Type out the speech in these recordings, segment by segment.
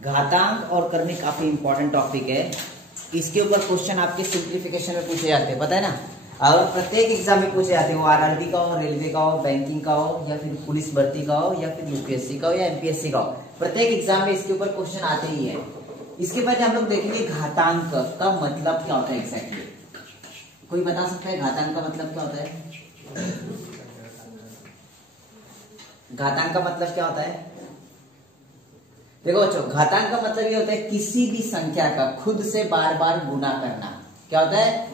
घातांक और करनी काफी इंपॉर्टेंट टॉपिक है। इसके ऊपर क्वेश्चन आपके सिंप्लीफिकेशन में पूछे जाते हैं, पता है ना। और प्रत्येक एग्जाम में पूछे जाते हैं, वो आरआरबी का हो, रेलवे का हो, बैंकिंग का हो, या फिर पुलिस भर्ती का हो, या फिर यूपीएससी का हो, या एमपीएससी का हो। प्रत्येक एग्जाम में इसके ऊपर क्वेश्चन आते ही है। इसके बाद हम लोग देखेंगे घातांक का मतलब क्या होता है एग्जैक्टली। कोई बता सकता है घातांक का मतलब क्या होता है? घातांक का मतलब क्या होता है? देखो बच्चों, घातांक का मतलब ये होता है किसी भी संख्या का खुद से बार बार गुना करना। क्या होता है?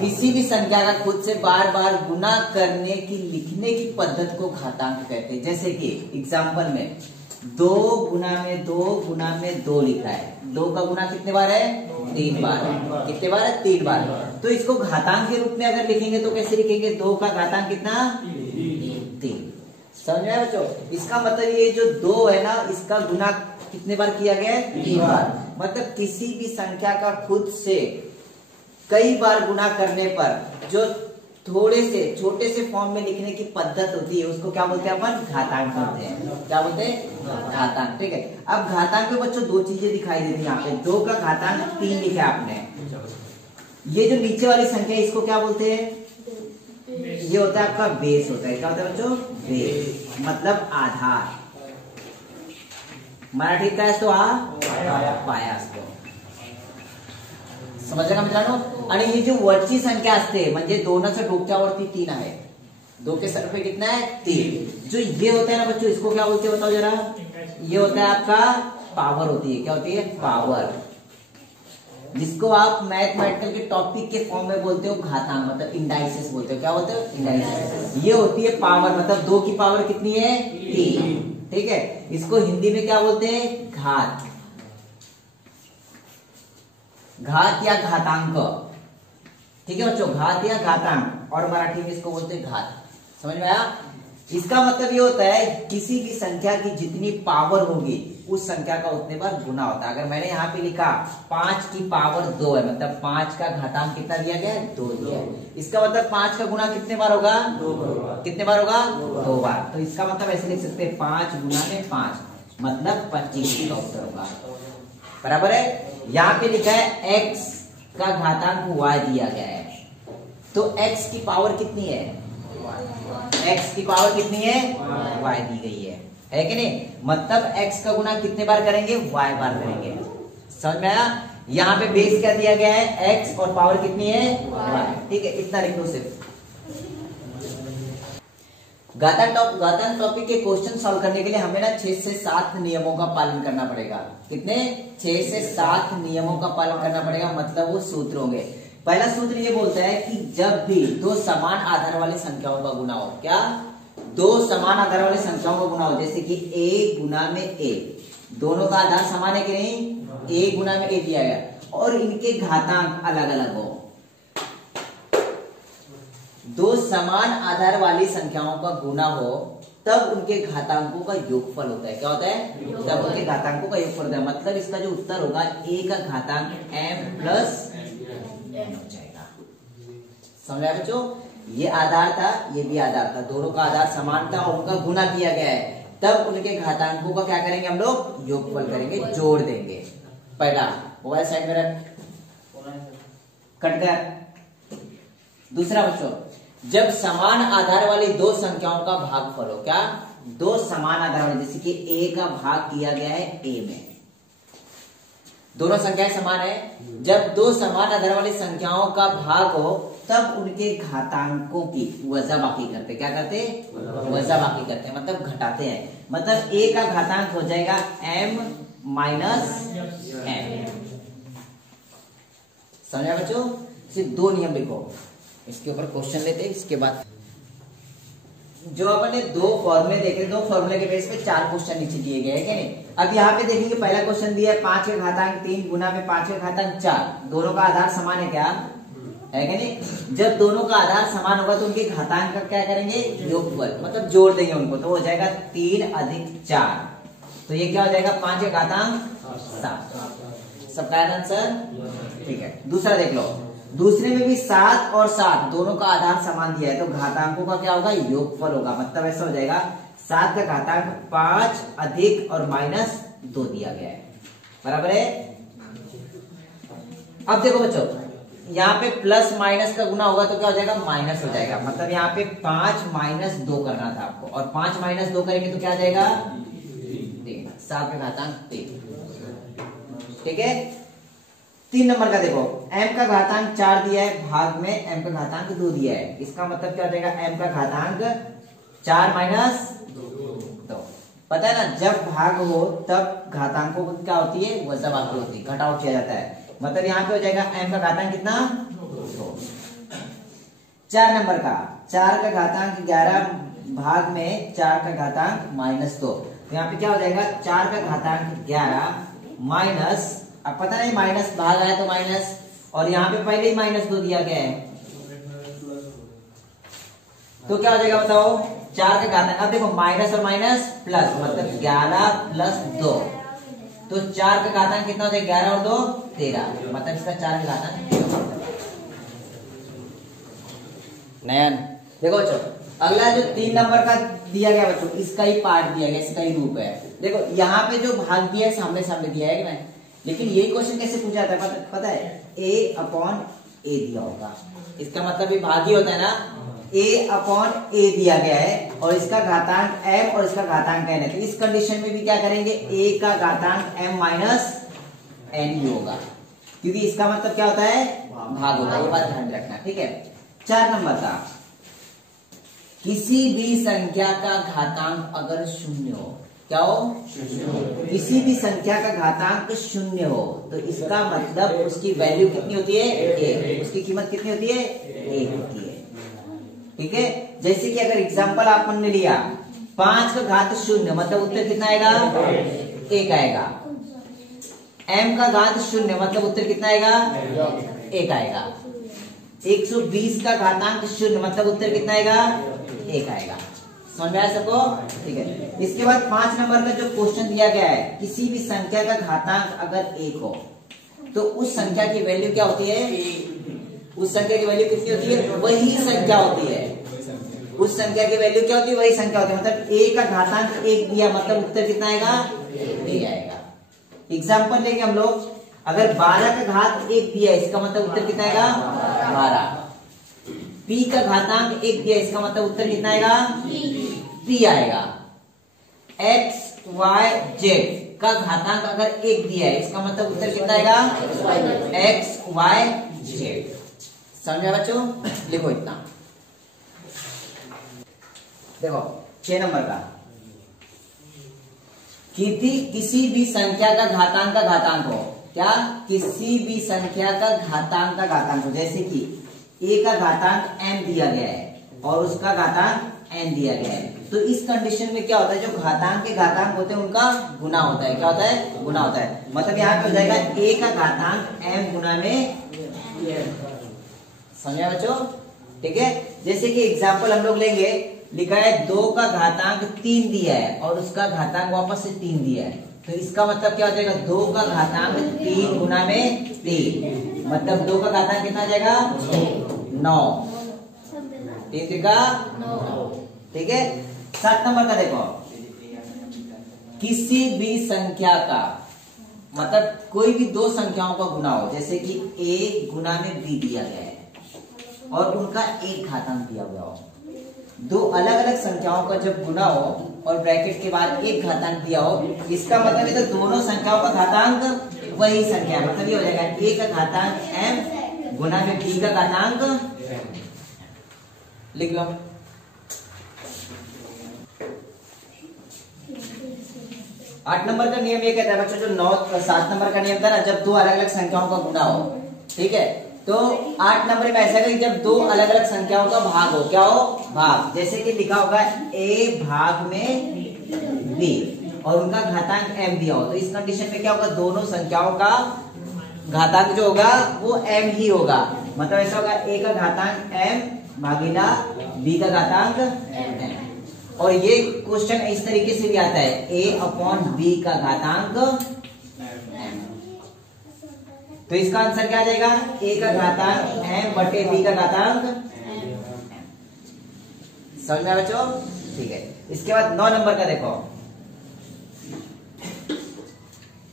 किसी भी संख्या का खुद से बार बार गुना करने की लिखने की पद्धति को घातांक कहते हैं। जैसे कि एग्जांपल में 2 गुना में 2 गुना में 2 लिखा है। 2 का गुना कितने बार है? 3 बार। कितने बार है? 3 बार। तो इसको घातांक के रूप में अगर लिखेंगे तो कैसे लिखेंगे? 2 का घातांक कितना? 3। समझ में आया बच्चों? इसका मतलब ये जो 2 है ना, इसका गुना कितने बार किया गया है? 3 बार। मतलब किसी भी संख्या का खुद से कई बार गुना करने पर जो थोड़े से छोटे से फॉर्म में लिखने की पद्धति होती है उसको क्या बोलते हैं? अपन घातांक बोलते हैं। क्या बोलते हैं? घातांक। ठीक है। अब घातांक में बच्चों 2 चीजें दिखाई देती है यहाँ पे। 2 का घातांक 3 लिखा है आपने। ये जो नीचे वाली संख्या है इसको क्या बोलते हैं? ये होता है आपका बेस होता है। क्या होता है बच्चों? बेस मतलब आधार। मराठी काय असतो हा? पाया असतो। समजलं का मित्रांनो? आणि ही जी वरची संख्या असते म्हणजे 2च्या डोक्यावरती 3 आहे। 2 के सर पे कितना है? 3। जो ये होता है ना बच्चों, इसको क्या बोलते हैं बताओ जरा? ये होता है आपका पावर होती है। क्या होती है? पावर। जिसको आप मैथमेटिकल के टॉपिक के फॉर्म में बोलते हो घातांक, मतलब इंडाइसेस बोलते हो। क्या बोलते हो? इंडाइसेस। ये होती है पावर, मतलब 2 की पावर कितनी है? 3। ठीक है। इसको हिंदी में क्या बोलते हैं? घात। घात या घातांक। ठीक है बच्चों, घात या घातांक, और मराठी में इसको बोलते हैं घात। समझ में आया? इसका मतलब ये होता है किसी भी संख्या की जितनी पावर होगी उस संख्या का उतने बार गुना होता है। अगर मैंने यहाँ पे लिखा 5 की पावर 2 है, मतलब 5 का घातांक कितना दिया गया है? 2 दिया है। इसका मतलब 5 का गुना कितने बार होगा? 2 बार। कितने बार होगा? 2 बार। तो इसका मतलब ऐसे लिख सकते हैं 5 गुना में 5, मतलब 25 का उत्तर होगा। बराबर है। यहाँ पे लिखा है x का घातांक y दिया गया है, तो x की पावर कितनी है? x की पावर कितनी है? y दी गई है कि नहीं? मतलब x का गुना कितने बार करेंगे? y बार करेंगे। समझ में आया? यहाँ पे बेस क्या दिया गया है? x, और पावर कितनी है? y। ठीक है, इतना लिख लो सिर्फ। घातांक टॉपिक के क्वेश्चन सॉल्व करने के लिए हमें ना 6 से 7 नियमों का पालन करना पड़ेगा। कितने? 6 से 7 नियमों का पालन करना पड़ेगा, मतलब वो सूत्र होंगे। पहला सूत्र ये बोलता है कि जब भी 2 समान आधार वाली संख्याओं का गुना हो। क्या? 2 समान आधार वाली संख्याओं का गुना हो, जैसे कि a गुना में a, दोनों का आधार समान है कि नहीं? a गुना में a दिया गया, और इनके घातांक अलग अलग हो। 2 समान आधार वाली संख्याओं का गुना हो तब उनके घातांकों का योगफल होता है। क्या होता है? तब उनके घातांकों का योगफल होता है। मतलब इसका जो उत्तर होगा a का घातांक m प्लस n हो जाएगा। समझ आया बच्चों? ये आधार था, ये भी आधार था, दोनों का आधार समान था और उनका गुना किया गया है, तब उनके घातांकों का क्या करेंगे हम लोग? योगफल करेंगे, जोड़ देंगे। पहला मोबाइल साइड में रख, कट कर। दूसरा बच्चों, जब समान आधार वाली 2 संख्याओं का भागफल हो। क्या? 2 समान आधार वाली, जैसे कि a का भाग किया गया है a में, दोनों संख्याएं समान है। जब 2 समान आधार वाली संख्याओं का भाग हो तब उनके घातांकों की वजाबाकी करते। क्या करते? वजाबाकी करते हैं, मतलब घटाते हैं। मतलब a का घातांक हो जाएगा m माइनस m। समझा बच्चों? सिर्फ 2 नियम लिखो, इसके ऊपर क्वेश्चन लेते हैं। इसके बाद जो अपने 2 फॉर्मूले देखे, 2 फॉर्मूले के बेस पे 4 क्वेश्चन नीचे दिए गए हैं कि नहीं? अब यहाँ पे देखेंगे, पहला क्वेश्चन दिया है 5 का घातांक 3 गुना में 5 का घातांक 4, दोनों का आधार समान है। क्या है कि नहीं? जब दोनों का आधार समान होगा तो उनके घातांक का क्या करेंगे? योगफल, मतलब जोड़ देंगे उनको, तो हो जाएगा 3 अधिक 4, तो ये क्या हो जाएगा? 5 का घातांक 7। सबका आंसर? ठीक है। दूसरा देख लो, दूसरे में भी 7 और 7 दोनों का आधार समान दिया है, तो घातांकों का क्या होगा? योगफल होगा। मतलब ऐसा हो जाएगा 7 का घातांक 5 अधिक और माइनस 2 दिया गया है। बराबर है। अब देखो बच्चों, यहाँ पे प्लस माइनस का गुना होगा तो क्या हो जाएगा, माइनस हो जाएगा। मतलब यहाँ पे 5 माइनस 2 करना था आपको, और 5 माइनस 2 करेंगे तो क्या आ जाएगा 3, 7 का घातांक 3। ठीक है। 3 नंबर का देखो, m का घातांक 4 दिया है, भाग में m का घातांक 2 दिया है। इसका मतलब क्या हो जाएगा, m का घातांक 4 माइनस 2। पता है ना, जब भाग हो तब घातांकों की क्या होती है, वज़ा बाकी होती है, घटाव किया जाता है। मतलब यहाँ पे हो जाएगा m का घातांक कितना 2। 4 नंबर का, 4 का घातांक 11 भाग में 4 का घातांक -2। तो यहाँ पे क्या हो जाएगा, 4 का घातांक 11 माइनस, अब पता नहीं माइनस भाग आया तो माइनस, और यहाँ पे पहले ही -2 दिया गया है, तो क्या हो जाएगा बताओ, 4 का घातांक। अब देखो माइनस और माइनस प्लस, मतलब 11 प्लस 2, तो 4 का घातांक कितना हो जाएगा, 11 और 2 13, मतलब इसका 4 का घातांक। नयन देखो बच्चों, अगला जो 3 नंबर का दिया गया बच्चों, इसका ही पार्ट दिया गया, इसका ही रूप है। देखो यहाँ पे जो भाग दिया है सामने सामने दिया है कि नहीं, लेकिन यही क्वेश्चन कैसे पूछा जाता है पता है, a/a दिया होगा। इसका मतलब ये भाग ही होता है ना, a/a दिया गया है, और इसका घातांक m और इसका घातांक n है। तो इस कंडीशन में भी क्या करेंगे, a का घातांक m माइनस n ही होगा, क्योंकि इसका मतलब क्या होता है, भाग होता है। ये बात ध्यान रखना, ठीक है। 4 नंबर का, किसी भी संख्या का घातांक अगर 0 हो, क्या हो, किसी भी संख्या का घातांक 0 हो, तो इसका मतलब उसकी वैल्यू कितनी होती है, 1। उसकी कीमत कितनी होती है, 1 होती है। ठीक है। जैसे कि अगर एग्जांपल आपने लिया 5 का घात 0, मतलब उत्तर कितना आएगा, 1 आएगा। m का घात 0, मतलब उत्तर कितना आएगा, 1 आएगा। 120 का घातांक 0, मतलब उत्तर कितना आएगा, 1 आएगा। समझ में आया सबको, ठीक है। इसके बाद 5 नंबर का जो क्वेश्चन दिया गया है, किसी भी संख्या का घातांक अगर 1 हो, तो उस संख्या की वैल्यू क्या होती है, उस संख्या की वैल्यू कितनी होती है, वही संख्या होती है। उस संख्या की वैल्यू क्या होती है, वही संख्या होती है। मतलब a का घातांक 1 दिया, मतलब उत्तर कितना आएगा, 1 आएगा। एग्जाम्पल लेंगे हम लोग, अगर 12 का घात 1 दिया, इसका मतलब उत्तर कितना आएगा, 12। p का घातांक 1 दिया, इसका मतलब उत्तर कितना आएगा, p आएगा। x y z का घातांक अगर 1 दिया है, इसका मतलब उत्तर कितना आएगा, x y z। समझा बच्चों, लिखो इतना। देखो 6 नंबर का, किसी भी संख्या का घातांक हो, क्या, किसी भी संख्या का घातांक हो, जैसे कि a का घातांक m दिया गया है और उसका घातांक n दिया गया है। तो इस कंडीशन में क्या होता है, जो घातांक के घातांक होते हैं उनका गुना होता है। क्या होता है, गुना होता है। मतलब यहाँ पे हो जाएगा a का घातांक m गुना में, समझा बच्चों, ठीक है। जैसे कि एग्जाम्पल हम लोग लेंगे, लिखा है 2 का घातांक 3 दिया है और उसका घातांक वापस से 3 दिया है, तो इसका मतलब क्या हो जाएगा, 2 का घातांक 3 गुना में 3, मतलब 2 का घातांक कितना आ जाएगा, 9। 3 का 9, ठीक है। 7 नंबर का देखो, किसी भी संख्या का, मतलब कोई भी 2 संख्याओं का गुना हो, जैसे कि a गुना में b दिया गया है और उनका एक घातांक दिया हुआ हो। 2 अलग अलग संख्याओं का जब गुना हो और ब्रैकेट के बाद एक घातांक दिया हो, इसका मतलब है तो दोनों संख्याओं का घातांक वही संख्या है। मतलब ये हो जाएगा a का घातांक m गुना में b का घातांक, लिख लो। आठ नंबर का नियम ये कहता है बच्चों, जो 7 नंबर का नियम था ना, जब 2 अलग अलग संख्याओं का गुना हो, ठीक है, तो 8 नंबर में ऐसा है कि जब 2 अलग अलग संख्याओं का भाग हो, क्या हो, भाग। जैसे कि लिखा होगा a भाग में b और उनका घातांक m दिया हो, तो इस कंडीशन में क्या होगा, दोनों संख्याओं का घातांक जो होगा वो m ही होगा। मतलब ऐसा होगा a का घातांक m भागीला b का घातांक m। और ये क्वेश्चन इस तरीके से भी आता है, a/b का घातांक m। तो इसका आंसर क्या आ जाएगा, a का घातांक m बटे b का घातांक m। समझ में आया बच्चों, ठीक है। इसके बाद 9 नंबर का देखो,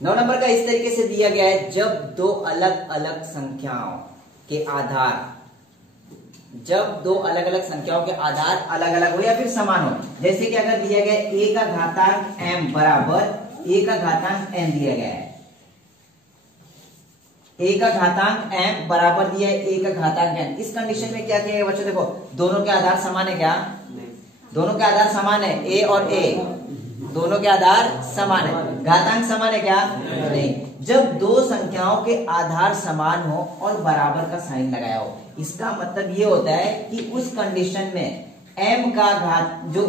9 नंबर का इस तरीके से दिया गया है, जब दो अलग अलग संख्याओं के आधार, जब दो अलग अलग संख्याओं के आधार अलग अलग हो या फिर समान हो, जैसे कि अगर दिया गया a का घातांक m बराबर a का घातांक n दिया गया है, a का घातांक m बराबर दिया है a का घातांक n। इस कंडीशन में क्या किया बच्चों, देखो दोनों के आधार समान है क्या, दोनों के आधार समान है, a और a दोनों के आधार समान है, घातांक समान है क्या, नहीं। जब दो संख्याओं के आधार समान हो और बराबर का साइन लगाया हो, इसका मतलब ये होता है कि उस कंडीशन में m का घात जो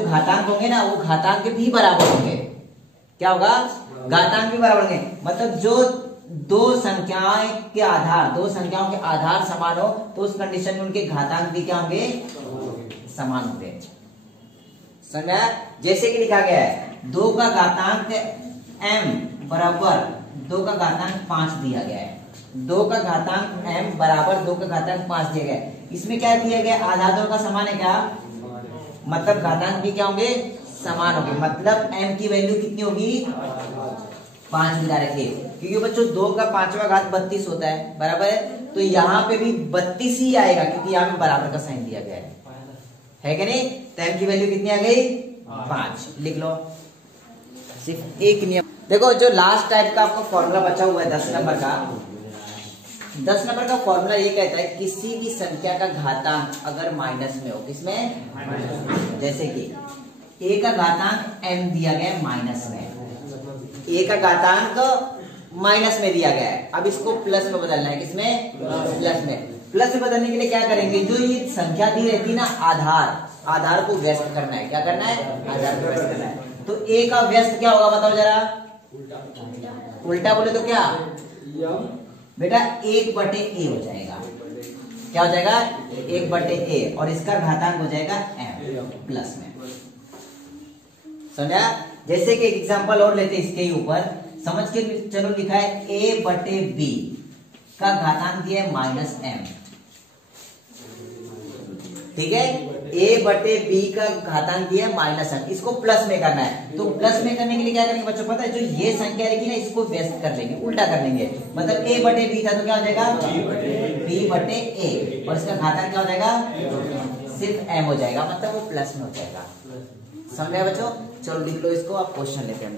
घातांक होंगे ना, वो घातांक भी बराबर होंगे। क्या होगा, घातांक भी बराबर होंगे। मतलब जो दो संख्याओं के आधार समान हो तो उस कंडीशन में उनके घातांक भी क्या होंगे, समान होंगे। समझा? जैसे कि लिखा गया है 2 का घातांक m बराबर 2 का घातांक 5 दिया गया है, 2 का घातांक m बराबर 2 का घातांक 5 दिया गया है। इसमें क्या दिया गया, आधार दोनों का समान है क्या, मतलब घातांक भी क्या होंगे, समान होंगे। मतलब m की वैल्यू कितनी होगी, 5 मिला रखिए, क्योंकि बच्चों 2 का 5वां घात 32 होता है, बराबर है, तो यहाँ पे भी 32 ही आएगा, क्योंकि यहाँ पे बराबर का साइन दिया गया है कि नहीं। तो m की वैल्यू कितनी आ गई, 5। लिख लो, सिर्फ एक नियम देखो। जो लास्ट टाइप का आपका फॉर्मूला बचा हुआ है 10 नंबर का, 10 नंबर का फॉर्मूला ये कहता है किसी भी संख्या का घातांक अगर माइनस में हो, किसमें, जैसे कि a का घातांक m दिया गया है माइनस में, a का घातांक माइनस में दिया गया है, अब इसको प्लस में बदलना है, किसमें, प्लस में। प्लस में बदलने के लिए क्या करेंगे, जो ये संख्या दी रहती है ना, आधार को व्यस्त करना है। क्या करना है, आधार को व्यस्त करना है। तो a का व्यस्त क्या होगा बताओ जरा, उल्टा बोले तो क्या बेटा, 1/a हो जाएगा। क्या हो जाएगा, 1/a, और इसका घातांक हो जाएगा m प्लस में। समझा? जैसे कि एक एग्जांपल और लेते इसके ही ऊपर, समझ के चलो, लिखा है a/b का घातांक दिया है -m, ठीक है, a/b का घातांक दिया है -m, इसको प्लस में करना है। तो प्लस में करने के लिए क्या करेंगे बच्चों, पता है, जो ये संख्या रहेगी ना, इसको व्यस्त कर लेंगे, उल्टा कर लेंगे। मतलब a/b था तो क्या हो जाएगा, b/a, और इसका घातांक क्या हो जाएगा, सिर्फ m हो जाएगा, मतलब वो प्लस में हो जाएगा। समझे बच्चों? चलो लिख लो इसको, आप क्वेश्चन लेते हैं।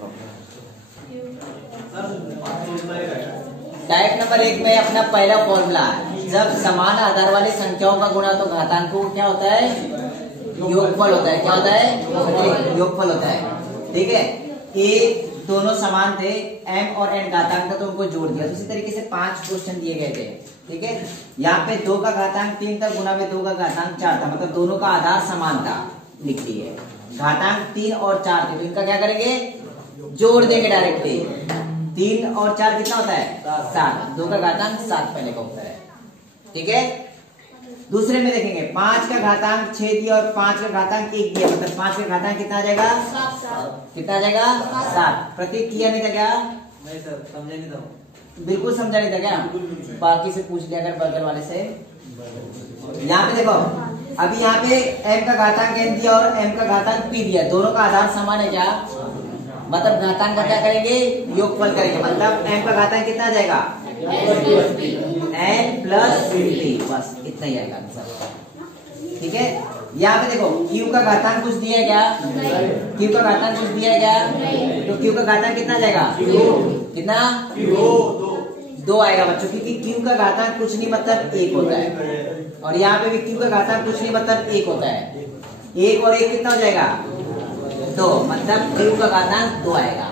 टाइप नंबर 1 में अपना पहला फॉर्मूला, जब समान आधार वाली संख्याओं का गुणा तो घातांकों को क्या होता है, योगफल होता है। क्या होता है, योगफल होता है। ठीक है, a दोनों समान थे, m और n घातांक था, तो उनको जोड़ दिया। तो इसी तरीके से 5 क्वेश्चन दिए गए थे। ठीक है, यहाँ पे 2 का घातांक 3 था, गुणा में 2 का घातांक 4 था, मतलब दोनों का आधार समान था, लिख दिए। घातांक 3 और 4 थे, तो इनका क्या करेंगे, जोड़ देंगे डायरेक्टली। 3 और 4 कितना होता है, 7। 2 का घातांक 7 पहले का उत्तर है। ठीक है, दूसरे में देखेंगे 5 का घातांक 6 दिया और 5 का घातांक 1 दिया, मतलब 5 का घातांक कितना आ जाएगा, 7। कितना आ जाएगा, 7। प्रतीक किया नहीं था क्या, नहीं सर, समझा नहीं था, बिल्कुल समझा नहीं था क्या, बाकी से पूछ लिया अगर बगल वाले से। यहाँ पे देखो, अभी यहाँ पे m का घातांक n दिया और m का घातांक p दिया, दोनों का आधार समान है क्या, मतलब घातांक का क्या करेंगे, योगफल करेंगे। मतलब m का घातांक कितना आ जाएगा, n प्लस p, बस इतना ही आएगा आंसर। ठीक है, यहाँ पे देखो q का घातांक कुछ दिया है क्या, q का घातांक कुछ दिया है क्या, तो q का घातांक कितना आ जाएगा, कितना, 2 आएगा बच्चों, क्योंकि q का घातांक कुछ नहीं मतलब 1 होता है, और यहाँ पे भी q का घातांक कुछ नहीं मतलब 1 होता है। 1 और 1 कितना हो जाएगा, 2, मतलब q का घातांक 2 आएगा।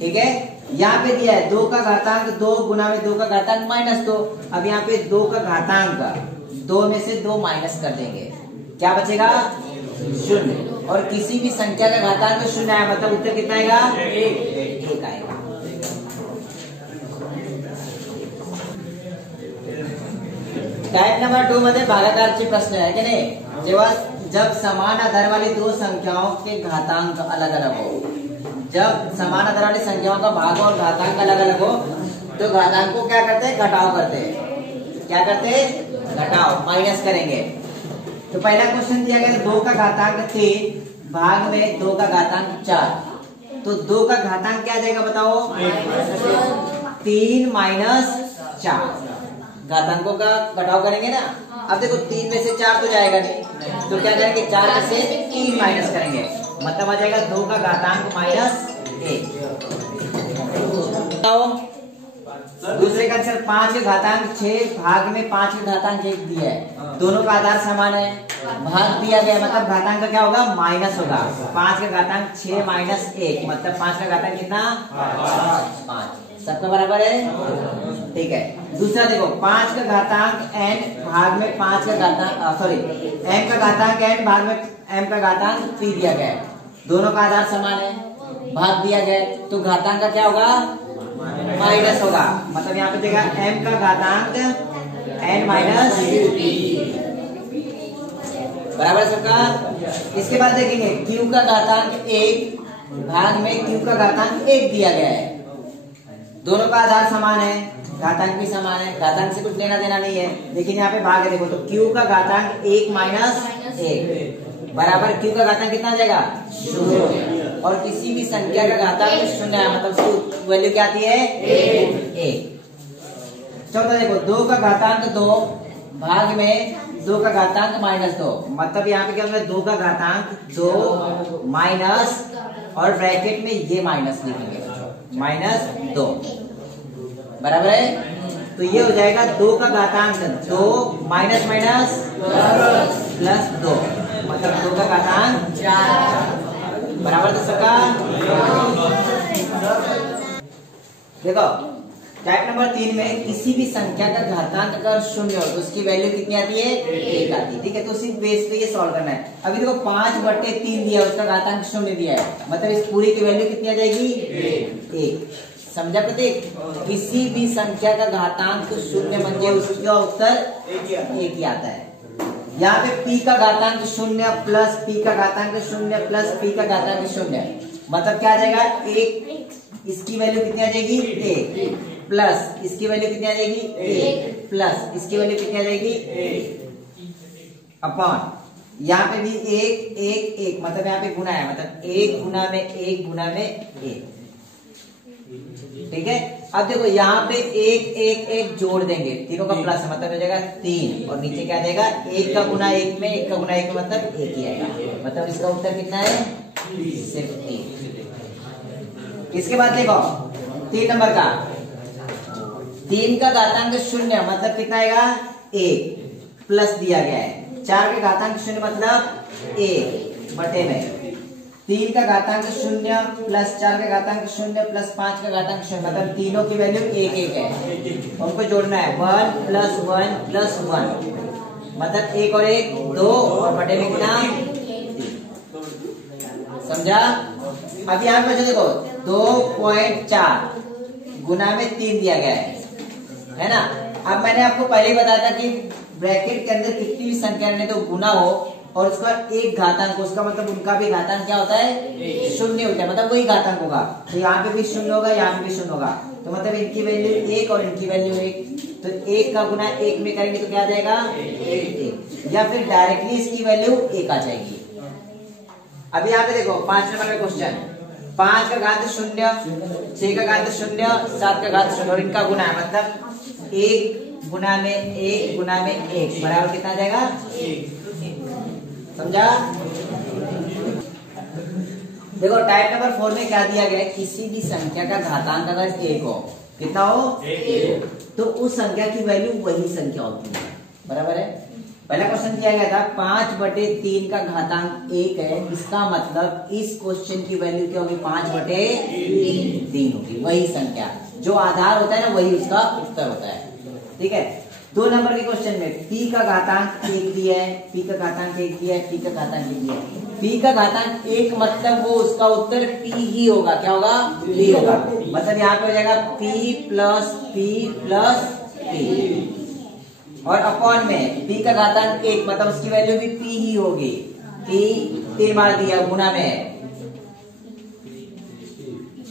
ठीक है, यहाँ पे दिया है 2 का घातांक 2 गुना में 2 का घातांक -2। अब यहाँ पे 2 का घातांक 2 में से 2 माइनस कर देंगे, क्या बचेगा, 0। और किसी भी संख्या का घातांक 0 आया, मतलब उत्तर कितना आएगा, 1 आएगा। टाइप नंबर 2 मध्ये भागाकारचे प्रश्न आहे की नाही, जेव्हा जब समान आधार वाली दो संख्याओं के घातांक अलग अलग हो, जब समान आधार वाली संख्याओं का भाग और घातांक अलग अलग हो, तो घातांक को क्या करते हैं, घटाव करते हैं। क्या करते हैं, घटाव, माइनस करेंगे। तो पहला क्वेश्चन दिया गया 2 का घातांक 3 भाग में 2 का घातांक 4, तो 2 का घातांक क्या आ जाएगा बताओ? 3 माइनस 4। घातांकों का घटाव करेंगे ना। अब देखो 3 में से 4 तो जाएगा नहीं, तो क्या करेंगे 4 में से 3 माइनस करेंगे, मतलब आ जाएगा 2 का घातांक माइनस 1। बताओ दूसरे का आंसर 5 का घातांक 6 भाग में 5 का घातांक 1 दिया है, दोनों का आधार समान है, भाग दिया गया मतलब घातांक का क्या होगा? माइनस होगा। 5 का घातांक 6 माइनस 1 मतलब 5 का घातांक कितना? 5। सबका बराबर है, ठीक है। दूसरा देखो 5 का घातांक n भाग में 5 का घातांक m का घातांक n भाग में m का घातांक 3 दिया गया है, दोनों का आधार समान है, भाग दिया गया है, तो घातांक का क्या होगा? माइनस होगा, मतलब यहाँ पे देखा m का घातांक n माइनस बराबर सबका। इसके बाद देखेंगे q का घातांक 1 भाग में q का घातांक 1 दिया गया है, दोनों का आधार समान है, घातांक भी समान है, घातांक से कुछ लेना देना नहीं है, लेकिन यहाँ पे भाग है देखो, तो q का घातांक 1 माइनस 1 बराबर q का घातांक कितना आ जाएगा? 0। और किसी भी संख्या का घातांक 0 है मतलब उसकी वैल्यू क्या आती है? 1। चौथा देखो 2 का घातांक 2 भाग में 2 का घातांक माइनस 2, मतलब यहाँ पे क्या होगा? 2 का घातांक 2 माइनस और ब्रैकेट में ये माइनस लिखेंगे माइनस 2 बराबर है, तो ये हो जाएगा 2 का घातांक 2 माइनस माइनस प्लस 2 मतलब 2 का घातांक 4 बराबर तो सबका। देखो टाइप नंबर 3 में किसी भी संख्या का घातांक अगर 0 हो तो उसकी वैल्यू कितनी आती है? 1 आती है, ठीक है। तो उसी बेस पे ये सॉल्व करना है। अभी देखो 5/3 दिया, उसका घातांक 0 दिया है, मतलब इस पूरी की वैल्यू कितनी आ जाएगी? 1। समझा प्रतीक? किसी भी संख्या का घातांक 0 म्हणजे उसका उत्तर 1 ही आता है। यहाँ पे p का घातांक 0 प्लस p का घातांक 0 प्लस p का घातांक 0 मतलब क्या आ जाएगा? 1। इसकी वैल्यू कितनी आ जाएगी? 1 प्लस इसकी वैल्यू कितनी आ जाएगी? 1 प्लस इसकी वैल्यू कितनी आ जाएगी? 1 अपॉन यहाँ पे भी 1 1 1 मतलब यहाँ पे गुना है, मतलब 1 गुना में 1 गुना में 1, ठीक है। अब देखो यहाँ पे 1 1 1 जोड़ देंगे, तीनों का प्लस है मतलब हो जाएगा 3 और नीचे क्या जाएगा? 1 का गुना 1 में 1 का गुना 1 में मतलब 1 ही आएगा, मतलब इसका उत्तर कितना है? सिर्फ 3। इसके बाद देखो 3 नंबर का 3 का घातांक 0 मतलब कितना आएगा? 1 प्लस दिया गया है, 4 का घातांक 0 मतलब 1 बटे में 3 का घातांक 0 प्लस 4 का घातांक 0 प्लस 5 का घातांक 0 मतलब तीनों की वैल्यू 1 1 है, उनको जोड़ना है 1 प्लस 1 प्लस 1 मतलब 1 और 1 2 और बटे में कितना? 3। समझा? अब यहाँ पे देखो 2.4 गुना में 3 दिया गया है ना। अब मैंने आपको पहले ही बताया था कि ब्रैकेट के अंदर कितनी भी संख्या नहीं तो गुना हो और उसका एक घातांक, उसका मतलब उनका भी घातांक क्या होता है? 0 होता है, मतलब वही घातांक होगा। तो यहाँ पे भी 0 होगा, यहाँ पे भी 0 होगा, तो मतलब इनकी वैल्यू 1 और इनकी वैल्यू 1, तो 1 का गुना 1 में करेंगे तो क्या आ जाएगा? 1 या फिर डायरेक्टली इसकी वैल्यू 1 आ जाएगी। अभी यहाँ पे देखो 5 नंबर में क्वेश्चन, 5 का घात 0, 6 का घात 0, 7 का घात 0 और इनका गुना है, मतलब 1 गुना में 1 गुना में 1 बराबर कितना आ जाएगा? 1। समझा? देखो टाइप नंबर 4 में क्या दिया गया है? किसी भी संख्या का घातांक अगर 1 हो, कितना हो? 1, तो उस संख्या की वैल्यू वही संख्या होती है, बराबर है। पहला क्वेश्चन दिया गया था 5/3 का घातांक 1 है, इसका मतलब इस क्वेश्चन की वैल्यू क्या होगी? 5/3 होगी, वही संख्या जो आधार होता है ना वही उसका उत्तर होता है, ठीक है। 2 नंबर के क्वेश्चन में p का घातांक 1 दिया है, p का घातांक 1 दिया है, p का घातांक 1 दिया है, p का घातांक 1 मतलब वो उसका उत्तर p ही होगा, क्या होगा? p होगा, मतलब यहाँ पे हो जाएगा p plus p plus p और अपॉन में p का घातांक 1 मतलब उसकी वैल्यू भी p ही होगी, p 3 बार दिया गुना में,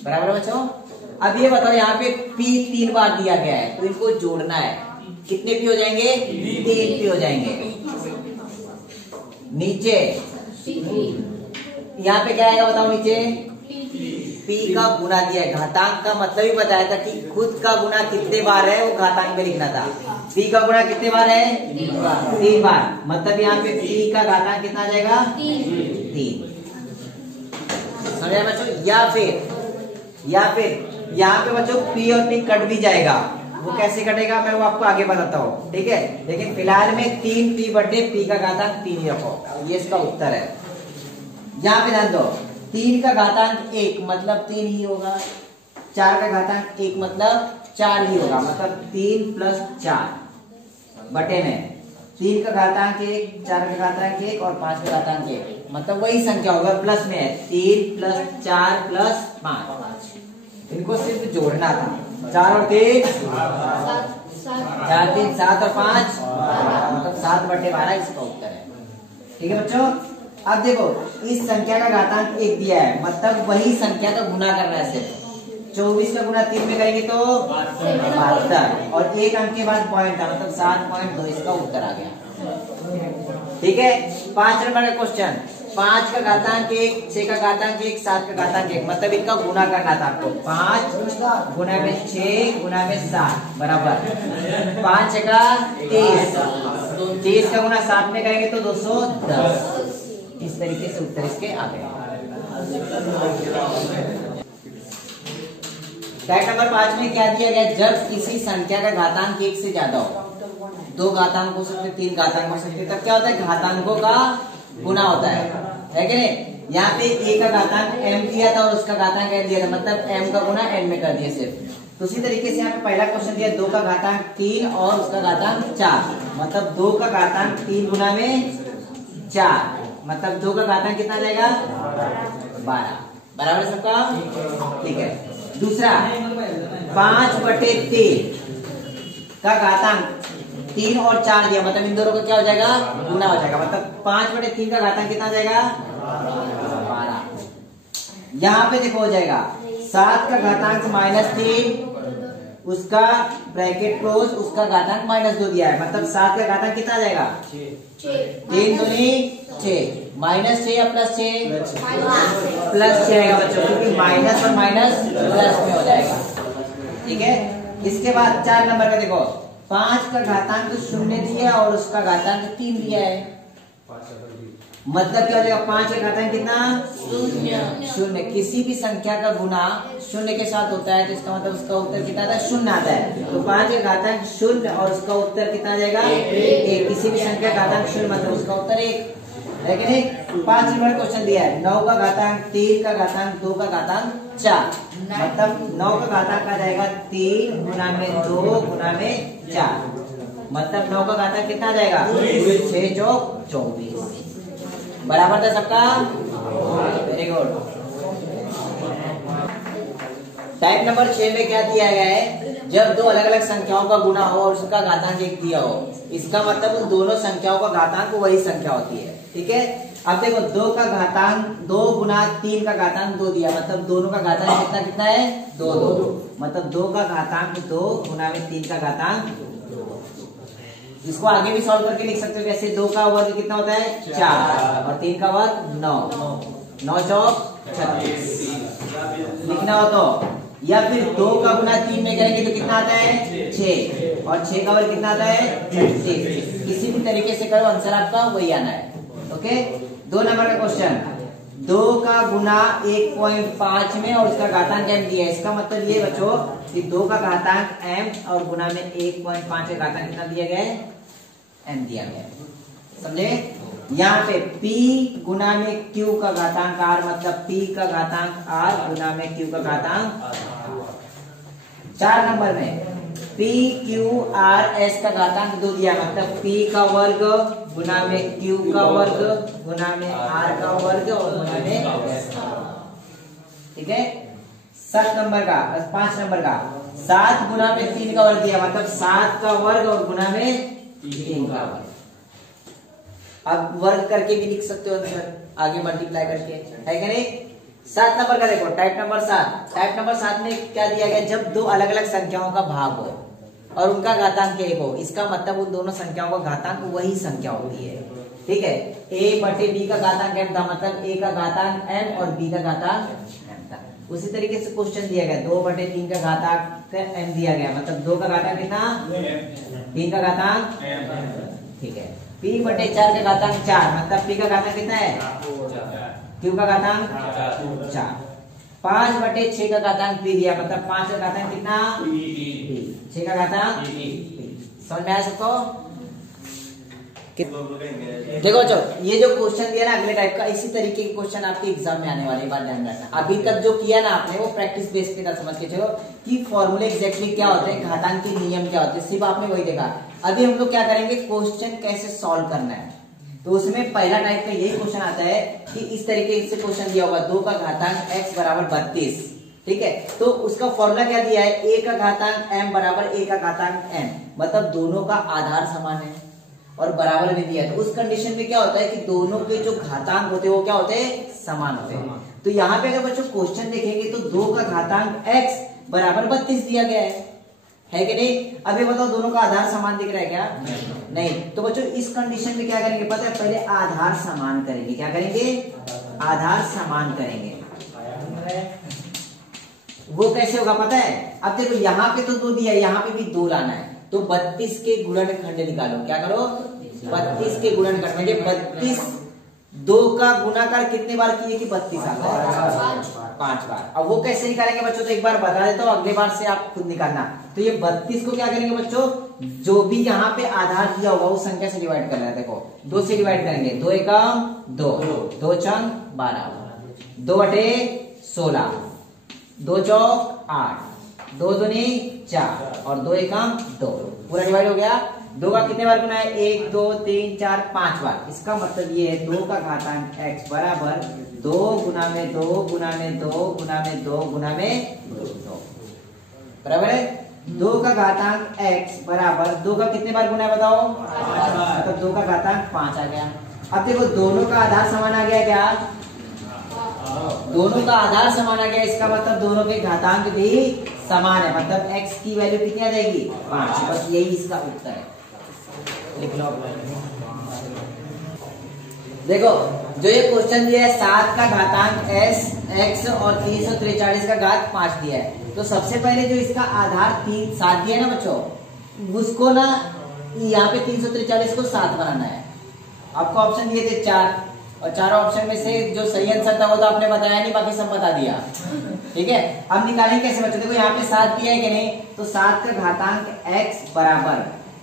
बराबर बच्चों। अब ये बताओ यहाँ पे p 3 बार दिया गया है तो इनको जोड़ना है, कितने p हो जाएंगे? 3 p हो जाएंगे। नीचे यहाँ पे क्या आएगा बताओ? नीचे p का गुना दिया है। घातांक का मतलब ही बताया था कि खुद का गुना कितने बार है वो घातांक में लिखना था। p का गुना कितने बार है? 3 बार। मतलब यहाँ पे p का घातांक कितना आ जाएगा? 3। समझे बच्चों? या फिर यहाँ पे बच्चों p और p कट भी जाएगा। वो कैसे कटेगा मैं वो आपको आगे बताता हूँ, ठीक है। लेकिन फिलहाल में 3p बटे p का घातांक 3 ही रखो, ये इसका उत्तर है। यहाँ पे ध्यान दो, 3 का घातांक 1 मतलब 3 ही होगा, 4 का घातांक 1 मतलब 4 ही होगा। मतलब 3 प्लस 4 बटे में 3 का घातांक 1, 4 का घातांक 1 और 5 का घातांक 1, मतलब वही संख्या होगा, प्लस में है 3 प्लस 4 प्लस 5। इनको सिर्फ जोड़ना था, 4 और 3 4 3 7 और 5 मतलब 7 बटे 12 इसका उत्तर है। ठीक है बच्चों। अब देखो इस संख्या का घातांक 1 दिया है, मतलब वही संख्या का गुना करना है। सिर्फ 24 का गुना 3 में करेंगे तो 72 और 1 अंक के बाद पॉइंट है, मतलब 7.2 इसका उत्तर आ गया। ठीक है। 5 नंबर का क्वेश्चन, 5 का घातांक 1, 6 का घातांक 1, 7 का घातांक 1, मतलब इनका गुना करना था आपको। 5 गुना में 6 गुना में 7 बराबर 5 का 30, 30 का गुना 7 में करेंगे तो 210। इस तरीके से उत्तर इसके आ गए। टाइप नंबर 5 में क्या दिया गया? जब किसी संख्या का घातांक 1 से ज्यादा हो, 2 घातांक हो सकते, 3 घातांक हो सकते, तब क्या होता है? घातांकों का गुना होता है कि नहीं। यहाँ पे a का घातांक m दिया था और उसका घातांक n दिया था, मतलब m का गुना n में कर दिया सिर्फ। तो उसी तरीके से यहाँ पे पहला क्वेश्चन दिया 2 का घातांक 3 और उसका घातांक 4, मतलब 2 का घातांक 3 गुना में 4, मतलब 2 का घातांक कितना जाएगा? 12 बराबर सबका। ठीक है। दूसरा 5 बटे 3 का घातांक 3 और 4 दिया, मतलब इन दोनों का क्या हो जाएगा? गुना हो जाएगा, मतलब 5 बटे 3 का घातांक कितना जाएगा? 12। यहाँ पे देखो हो जाएगा 7 का घातांक -3, उसका ब्रैकेट क्लोज, उसका घातांक -2 दिया है, मतलब 7 का घातांक कितना जाएगा? 3 दूनी 6, -6 या +6? +6 आएगा बच्चों, क्योंकि माइनस और माइनस प्लस में हो जाएगा। ठीक है। इसके बाद 4 नंबर का देखो, 5 का घातांक 0 दिया और उसका घातांक 3 दिया है, मतलब क्या हो जाएगा? 5 का घातांक कितना? 0। किसी भी संख्या का गुना 0 के साथ होता है तो इसका मतलब उसका उत्तर कितना आता है? 0 आता है। तो 5 का घातांक 0 और उसका उत्तर कितना आ जाएगा? 1। किसी भी संख्या का घातांक 0 मतलब उसका उत्तर 1 है कि नहीं। 5 नंबर क्वेश्चन दिया है 9 का घातांक 3 का घातांक 2 का घातांक 4, मतलब 9 का घातांक आ जाएगा 3 गुना में 2 गुना में 4, मतलब 9 का घातांक कितना आ जाएगा? 6 चौक 24 बराबर था सबका। Very good. टाइप नंबर 6 में क्या दिया गया है? जब 2 अलग अलग संख्याओं का गुना हो और उसका घातांक 1 दिया हो, इसका मतलब उन दोनों संख्याओं का घातांक वही संख्या होती है। ठीक है। अब देखो 2 का घातांक 2 गुना 3 का घातांक 2 दिया, मतलब दोनों का घातांक कितना कितना है? 2 2, मतलब 2 का घातांक 2 गुना में 3 का घातांक 2। इसको आगे भी सॉल्व करके लिख सकते हो, जैसे 2 का वर्ग कितना होता है? 4 और 3 का वर्ग 9, 9 चौक 36 लिखना हो तो, या फिर 2 का गुना 3 में करेंगे तो कितना आता है? 6 और 6 का वर्ग कितना आता है? 36। किसी भी तरीके से करो, आंसर आपका वही आना है। ओके। 2 नंबर का क्वेश्चन, 2 का गुना 1.5 में और उसका घातांक m दिया है, इसका मतलब ये बच्चों कि 2 का घातांक m और गुना में 1.5 का घातांक कितना दिया गया है? m दिया गया है। समझे? यहाँ पे p गुना में q का घातांक r, मतलब p का घातांक r गुना में q का घातांक। 4 नंबर में p q r s का घातांक 2 दिया, मतलब p का वर्ग गुना में q का वर्ग गुना में r का वर्ग और गुना में s का। ठीक है। 7 नंबर का 5 नंबर का 7 गुना में 3 का वर्ग दिया, मतलब 7 का वर्ग और गुना में 3 का वर्ग। अब वर्ग करके भी लिख सकते हो आंसर, आगे मल्टीप्लाई करके, है क्या नहीं। 7 नंबर का देखो, टाइप नंबर 7। टाइप नंबर 7 में क्या दिया गया? जब 2 अलग अलग संख्याओं का भाग हो और उनका घातांक 1 हो, इसका मतलब उन दोनों संख्याओं का घातांक वही संख्या होती है। ठीक है। a बटे b का घातांक m था, मतलब a का घातांक m और b का घातांक m था। उसी तरीके से क्वेश्चन दिया गया 2/3 का घातांक m दिया गया, मतलब 2 का घातांक कितना 3 का घातांक, ठीक है। p/4 का घातांक 4, मतलब p का घातांक कितना है, q का घातांक 4। 5/6 का घातांक p दिया, मतलब 5 का घातांक कितना, 6 का घातांक। समझ में आया सबको? देखो बच्चों, ये जो क्वेश्चन दिया ना अगले टाइप का, इसी तरीके के क्वेश्चन आपके एग्जाम में आने वाले, बात ध्यान रखना। अभी तक जो किया ना आपने वो प्रैक्टिस बेस पे था, समझ के चलो कि फॉर्मूले एग्जैक्टली क्या होते हैं, घातांक के नियम क्या होते हैं, सिर्फ आपने वही देखा। अभी हम लोग क्या करेंगे, क्वेश्चन कैसे सॉल्व करना है। तो उसमें पहला टाइप का यही क्वेश्चन आता है कि इस तरीके से क्वेश्चन दिया होगा 2 का घातांक x बराबर 32, ठीक है। तो उसका फॉर्मूला क्या दिया है, a का घातांक m बराबर a का घातांक m, मतलब दोनों का आधार समान है और बराबर में दिया है। तो उस कंडीशन में क्या होता है कि दोनों के जो घातांक होते हैं वो क्या होते हैं, समान होते हैं। तो यहाँ पे अगर बच्चों क्वेश्चन देखेंगे तो 2 का घातांक x बराबर 32 दिया गया है कि नहीं। अभी बताओ दोनों का आधार समान दिख रहा है क्या, नहीं। तो बच्चों इस कंडीशन में क्या करेंगे पता है, पहले आधार समान करेंगे। क्या करेंगे, आधार समान करेंगे। वो कैसे होगा पता है, अब देखो यहाँ पे तो 2 दिया है, यहाँ पे भी 2 लाना है। तो 32 के गुणनखंड निकालो। क्या करो, 32 के गुणनखंड, म्हणजे 32 2 का गुणाकार कितने बार किए कि 32 आता है, 5 बार। अब वो कैसे निकालेंगे बच्चों, तो एक बार बता देता हूँ, अगले बार से आप खुद निकालना। तो ये 32 को क्या करेंगे बच्चों, जो भी यहाँ पे आधार दिया होगा उस संख्या से डिवाइड करना है। देखो 2 से डिवाइड करेंगे, 2 एकम 2, 2 चंग 12, 2/16, 2 चौक 8, 2 दूनी 4 और 2 एकम 2, पूरा डिवाइड हो गया। 2 का कितने बार गुना है, 1 2 3 4 5 बार। इसका मतलब ये है 2 का घातांक x बराबर 2 गुना में 2 गुना में 2 गुना में 2 गुना में 2, बराबर है। 2 का घातांक x बराबर 2 का कितने बार गुना है बताओ, मतलब 2 का घातांक 5 आ गया। अब देखो दोनों का आधार समान आ गया क्या, दोनों का आधार समान आ गया, इसका मतलब दोनों के घातांक भी समान है, मतलब x की वैल्यू कितनी आ जाएगी, 5। बस यही इसका उत्तर है, लिख लो। देखो जो ये क्वेश्चन दिया है 7 का घातांक x और 343 का घात 5 दिया है। तो सबसे पहले जो इसका आधार 7 दिया है ना बच्चों, उसको ना यहाँ पे 343 को 7 बनाना है। आपको ऑप्शन दिए थे 4, और 4 ऑप्शन में से जो सही आंसर था वो तो आपने बताया नहीं, बाकी सब बता दिया, ठीक है। अब निकालेंगे कैसे बच्चों, देखो यहाँ पे 7 दिया है कि नहीं, तो 7 का घातांक x बराबर,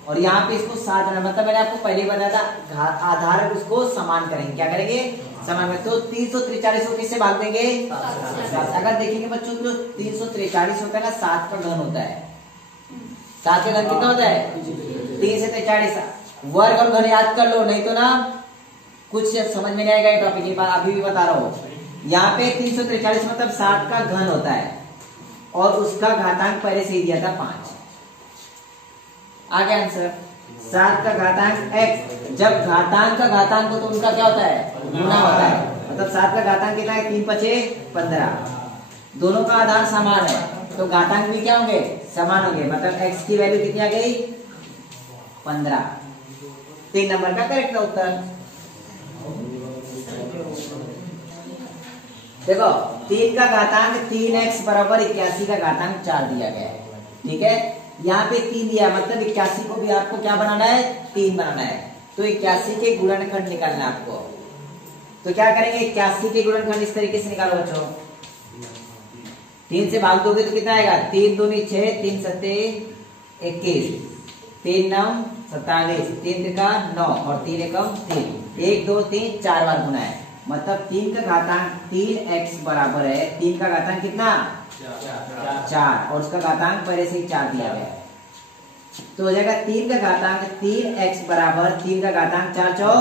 और यहाँ पे इसको 7 है, मतलब मैंने आपको पहले बताया था आधार उसको समान करेंगे। क्या करेंगे, समान में। तो 343 को किससे भाग देंगे, 7। अगर देखेंगे बच्चों जो 343 होता है ना, 7 का घन होता है। 7 का घन कितना होता है, 3 से 43। वर्ग और घन याद कर लो, नहीं तो ना कुछ समझ में नहीं आएगा ये टॉपिक। ये बात अभी भी बता रहा हूँ। यहाँ पे 343 मतलब 7 का घन होता है, और उसका घातांक पहले से ही दिया था 5। आगे आंसर 7 का घातांक x, जब घातांक का घातांक हो तो उनका क्या होता है, गुना होता है। मतलब 7 का घातांक कितना है, 3 5 15। दोनों का आधार समान है तो घातांक भी क्या होंगे, समान होंगे। मतलब x की वैल्यू कितनी आ गई, 15। 3 नंबर का करेक्ट उत्तर। देखो 3 का घातांक 3x बराबर 81 का घातांक 4 दिया गया है, ठीक है। यहाँ पे 3 दिया, मतलब 81 को भी आपको क्या बनाना है, 3 बनाना है। तो 81 के गुणनखंड निकालना है आपको। तो क्या करेंगे, 81 के गुणनखंड इस तरीके से निकालो बच्चों। 3 से भाग दोगे तो कितना आएगा, 3 दूनी 6, 3 सत्ते 21, 3 9 27, 3 त्रिका 9 और 3 एकम 3, 1 2 3 4 बार गुना है। मतलब 3 का घातांक 3x बराबर है, 3 का घातांक कितना, 4, और उसका घातांक पहले से ही 4 दिया गया है। तो हो जाएगा 3 का घातांक 3x बराबर 3 का घातांक 4 चौक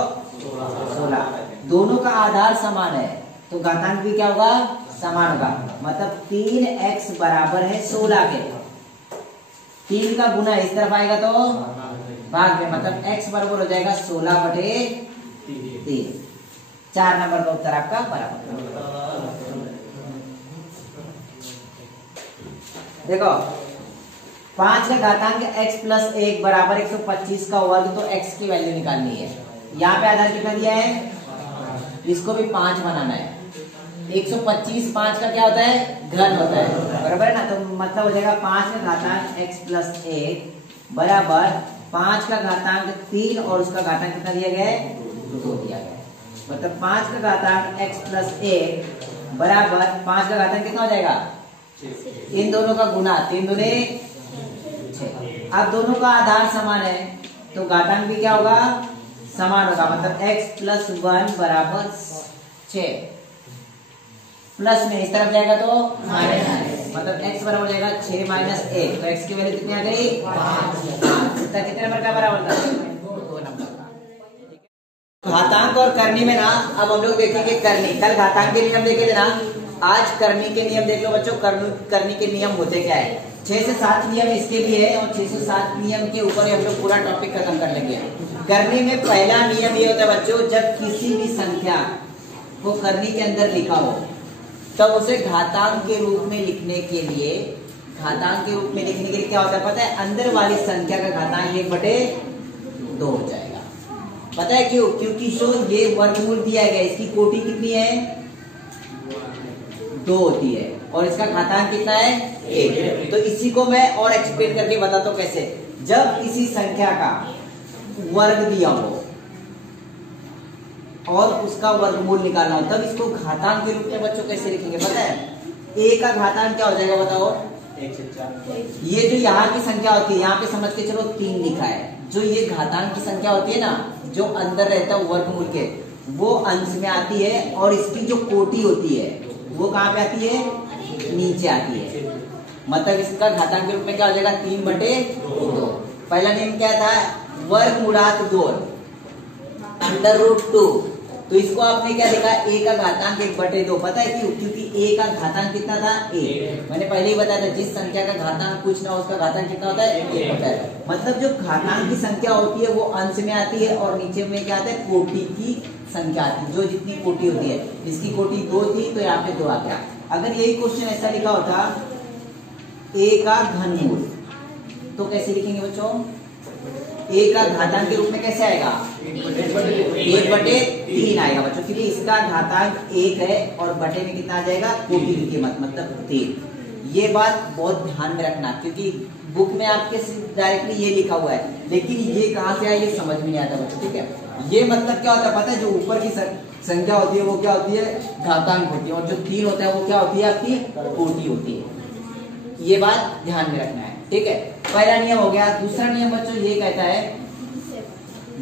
16। दोनों का आधार समान है तो घातांक भी क्या होगा, समान होगा। मतलब 3x बराबर है 16 के। 3 का गुना इस तरफ आएगा तो भाग में, मतलब x बराबर हो जाएगा 16/3। 4 नंबर का उत्तर आपका बराबर। देखो 5 का घातांक x प्लस 1 बराबर 125 का वर्ग, तो x की वैल्यू निकालनी है। यहाँ पे आधार कितना दिया है, इसको भी 5 बनाना है। 125 5 का क्या होता है, घन होता है, बराबर है ना। तो मतलब हो जाएगा 5 का घातांक x प्लस 1 बराबर 5 का घातांक 3 और उसका घातांक कितना दिया गया है, 2 दिया गया है। मतलब 5 का घातांक x प्लस 1 बराबर 5 का घातांक कितना हो जाएगा, इन दोनों का गुना, 3 दूने 6। अब दोनों का आधार समान है तो घातांक भी क्या होगा, समान होगा। मतलब x प्लस 1 बराबर 6 प्लस में इस तरफ जाएगा तो माइनस, मतलब x बराबर जाएगा 6 माइनस 1, तो x की वैल्यू कितनी आ गई, 5। कितने नंबर का बराबर था, 2 नंबर का। घातांक और करनी में ना अब हम लोग देखेंगे करनी, कल घातांक के नियम देखे थे ना, आज करनी के नियम देख लो बच्चों। करनी के नियम होते क्या है, 6 से 7 नियम इसके लिए है और 6 से 7 नियम के ऊपर हम लोग पूरा टॉपिक खत्म कर लेंगे। करनी में पहला नियम ये होता है बच्चों, जब किसी भी संख्या को करनी के अंदर लिखा हो तब उसे घातांक के रूप में लिखने के लिए, घातांक के रूप में लिखने के लिए क्या होता है पता है, अंदर वाली संख्या का घातांक 1/2 हो जाएगा। पता है क्यों, क्योंकि जो ये वर्गमूल दिया गया इसकी कोटि कितनी है, 2 होती है और इसका घातांक कितना है, 1। तो इसी को मैं और एक्सप्लेन करके बताता हूँ कैसे। जब किसी संख्या का वर्ग दिया हो और उसका वर्गमूल निकालना हो तब इसको घातांक के रूप में बच्चों कैसे लिखेंगे पता है। a का घातांक क्या हो जाएगा बताओ, 1 से 4। ये जो यहाँ की संख्या होती है, यहाँ पे समझ के चलो 3 लिखा है, जो ये घातांक की संख्या होती है ना, जो अंदर रहता है वर्गमूल के, वो अंश में आती है और इसकी जो कोटि होती है वो कहाँ पे आती है, नीचे आती है। मतलब इसका घातांक के रूप में क्या हो जाएगा, 3/2। पहला नियम क्या था, वर्गमूलात 2 √2। तो इसको आपने क्या लिखा, a का घातांक 1/2। पता है क्यों, क्योंकि a का घातांक कितना था, 1। मैंने पहले ही बताया था, जिस संख्या का घातांक कुछ ना उसका घातांक कितना होता है, 1 होता है। मतलब जो घातांक की संख्या होती है वो अंश में आती है और नीचे में क्या आता है, कोटि की संख्या आती है, जो जितनी कोटि होती है। इसकी कोटि 2 थी तो यहाँ पे 2 आ गया। अगर यही क्वेश्चन ऐसा लिखा होता a का घनमूल, तो कैसे लिखेंगे बच्चों, a का घातांक के रूप में कैसे आएगा, 1/3 आएगा बच्चों, क्योंकि इसका घातांक 1 है और बटे में कितना आ जाएगा, कोटि की कीमत मतलब 3। ये बात बहुत ध्यान में रखना, क्योंकि बुक में आपके डायरेक्टली ये लिखा हुआ है, लेकिन ये कहाँ से आया ये समझ में नहीं आता बच्चों, ठीक है। ये मतलब क्या होता है पता है, जो ऊपर की संख्या होती है वो क्या होती है, घातांक होती है, और जो 3 होता है वो क्या होती है, आपकी कोटि होती है। ये बात ध्यान में रखना है, ठीक है। पहला नियम हो गया। दूसरा नियम बच्चों ये कहता है,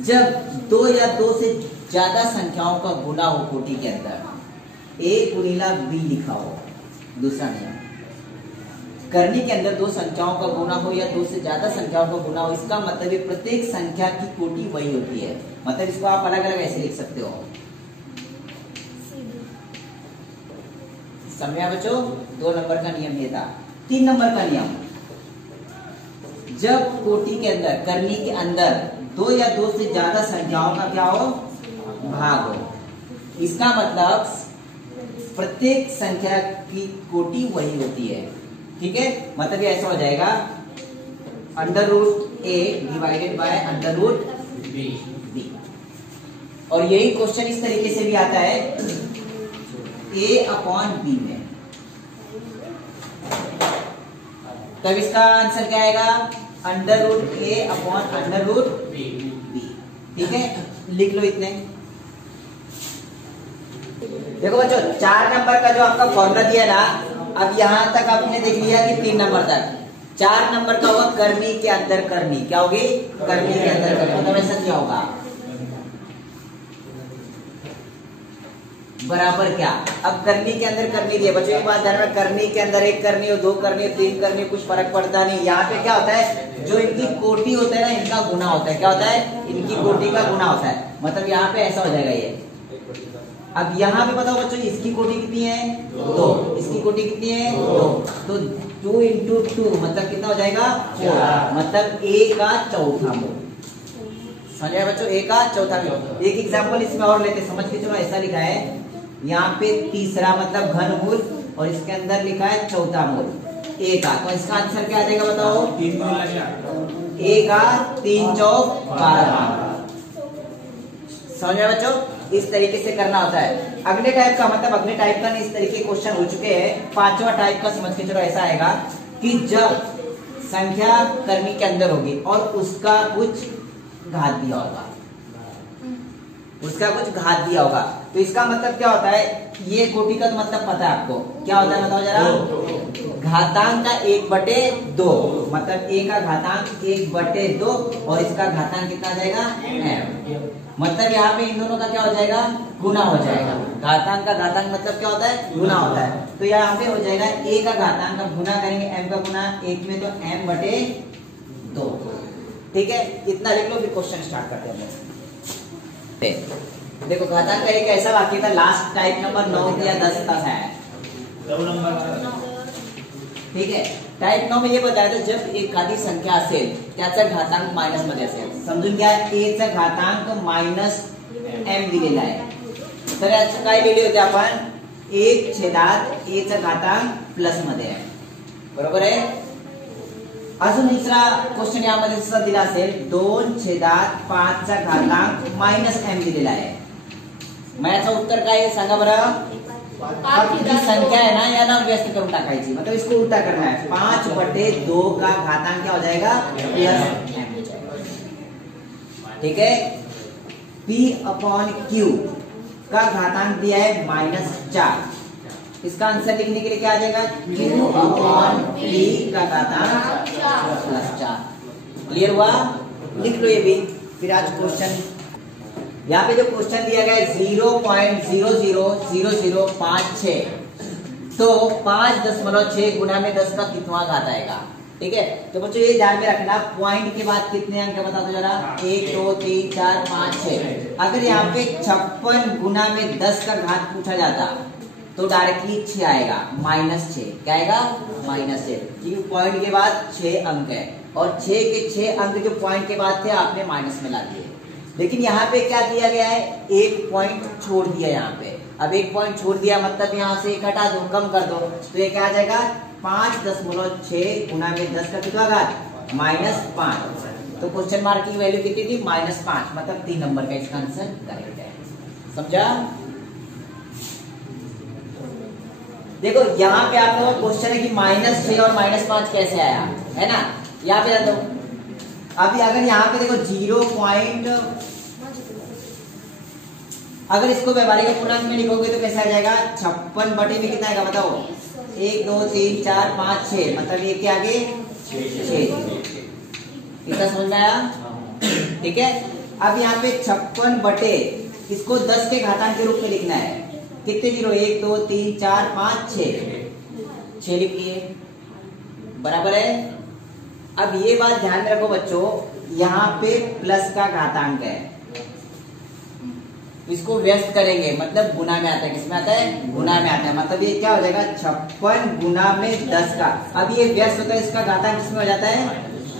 जब 2 या 2 से ज्यादा संख्याओं का गुना हो कोटि के अंदर, a गुणिला b लिखा हो। दूसरा नियम, करनी के अंदर 2 संख्याओं का गुना हो या 2 से ज्यादा संख्याओं का गुना हो, इसका मतलब है प्रत्येक संख्या की कोटि वही होती है। मतलब इसको आप अलग अलग ऐसे लिख सकते हो। समझा बच्चों, 2 नंबर का नियम ये था। 3 नंबर का नियम, जब कोटि के अंदर, करनी के अंदर 2 या 2 से ज्यादा संख्याओं का क्या हो, भाग हो, इसका मतलब प्रत्येक संख्या की कोटि वही होती है, ठीक है। मतलब ये ऐसा हो जाएगा, √a डिवाइडेड बाय √b। और यही क्वेश्चन इस तरीके से भी आता है a/b में, तब इसका आंसर क्या आएगा, √a/√b। ठीक है, लिख लो इतने। देखो बच्चों, 4 नंबर का जो आपका फॉर्मूला दिया ना, अब यहां तक आपने देख लिया कि 3 नंबर तक। 4 नंबर का होगा करनी के अंदर करनी, क्या होगी, करनी के अंदर करनी, मतलब ऐसा क्या होगा, बराबर क्या। अब करनी के अंदर करनी दिया बच्चों, एक बात ध्यान में, करनी के अंदर 1 करनी हो, 2 करनी हो, 3 करनी, कुछ फर्क पड़ता नहीं। यहाँ पे क्या होता है, जो इनकी कोटि होता है ना, इनका गुना होता है। क्या होता है, इनकी कोटि का गुना होता है। मतलब यहाँ पे ऐसा हो जाएगा ये। अब यहाँ पे बताओ बच्चों, इसकी कोटि कितनी है, 2, इसकी कोटि कितनी है, 2, तो 2 × 2 मतलब कितना हो जाएगा, 4, मतलब a का चौथा मूल। समझ बच्चों, a का चौथा मूल। एक एग्जाम्पल इसमें और लेते, समझ के चलो। ऐसा लिखा है यहाँ पे तीसरा मतलब घन मूल, और इसके अंदर लिखा है चौथा मूल a का, तो इसका आंसर क्या आ जाएगा बताओ, a का 3 चौक 12। समझ बच्चों, इस तरीके से करना होता है। अगले टाइप का मतलब अगले टाइप का नहीं, इस तरीके क्वेश्चन हो चुके हैं। पांचवा टाइप का समझ के चलो ऐसा आएगा कि जब संख्या कर्मी के अंदर होगी और उसका कुछ घात दिया होगा, उसका कुछ घात दिया होगा, तो इसका मतलब क्या होता है, ये कोटि का तो मतलब पता है आपको, क्या होता है बताओ जरा। घातांक का 1/2, मतलब a का घातांक 1/2 और इसका घातांक कितना आ जाएगा m, मतलब यहाँ पे इन दोनों का क्या हो जाएगा, गुना हो जाएगा। घातांक का घातांक मतलब क्या होता है, गुना होता है। तो यहाँ पे हो जाएगा a का घातांक का गुना करेंगे m का गुना 1 में, तो m/2। ठीक है, इतना लिख लो, फिर क्वेश्चन स्टार्ट करते हैं। देखो घातांक का एक ऐसा वाक्य था, लास्ट टाइप नंबर 9 या 10 तक है, ठीक है। टाइप 9 में ये बताया था जब एक एखादी संख्या असेल त्याचा घातांक मायनस मध्ये असेल, समजून घ्या a चा घातांक -m दिलेला आहे, तर याचं काय लिहिले होते आपण, 1/a चा घातांक प्लस मध्ये आहे, बरोबर आहे। अजून दुसरा क्वेश्चन यामध्ये सुद्धा दिला असेल 2/5 चा घातांक -m दिलेला आहे, मग याचं उत्तर काय आहे सांगा बरं। आपकी संख्या है ना, या नाम व्यस्त करून टाकायची, मतलब इसको उल्टा करना है। 5/2 का घातांक क्या हो जाएगा, प्लस m हो जाएगा, ठीक है। p/q का घातांक दिया है -4, इसका आंसर लिखने के लिए क्या आ जाएगा, q/p का घातांक +4। क्लियर हुआ, लिख लो ये भी। फिर आज क्वेश्चन, यहाँ पे जो क्वेश्चन दिया गया है 0.000056, तो 5.6 गुना में 10 का कितना घात आएगा, ठीक है। तो बच्चों ये ध्यान में रखना, पॉइंट के बाद कितने अंक बता दो जरा, 1 2 3 4 5 6। अगर यहाँ पे 56 गुना में 10 का घात पूछा जाता तो डायरेक्टली 6 आएगा, -6, क्या आएगा, -6, क्योंकि पॉइंट के बाद 6 अंक है और 6 के 6 अंक जो पॉइंट के बाद थे आपने माइनस में ला दिए। लेकिन यहाँ पे क्या दिया गया है, 1 पॉइंट छोड़ दिया यहाँ पे। अब 1 पॉइंट छोड़ दिया मतलब यहाँ से 1 हटा दो, कम कर दो, तो ये क्या आ जाएगा, 5.6 गुना में 10 का कितना घात, -5। तो क्वेश्चन मार्क की वैल्यू कितनी थी, -5, मतलब 3 नंबर का इसका आंसर करेक्ट है, समझा। देखो यहाँ पे आप लोगों का क्वेश्चन है कि -6 और -5 कैसे आया, है ना। यहाँ पे दो, अभी अगर यहाँ पे देखो 0. अगर इसको व्यवहारिक पूर्णांक में लिखोगे तो कैसे आ जाएगा, 56 बटे में कितना आएगा बताओ, 1 2 3 4 5 6, मतलब ये क्या आगे 6। इतना समझ में आया, ठीक है। अब यहाँ पे 56 बटे, इसको 10 के घातांक के रूप में लिखना है, कितने 0, 1 2 3 4 5 6 लिख लिए, बराबर है। अब ये बात ध्यान में रखो बच्चों, यहाँ पे प्लस का घातांक है, इसको व्यस्त करेंगे मतलब गुना में आता है, किसमें आता है, गुना में आता है, मतलब ये क्या हो जाएगा, 56 गुना में 10 का। अब ये व्यस्त होता है, इसका घातांक किसमें हो जाता है,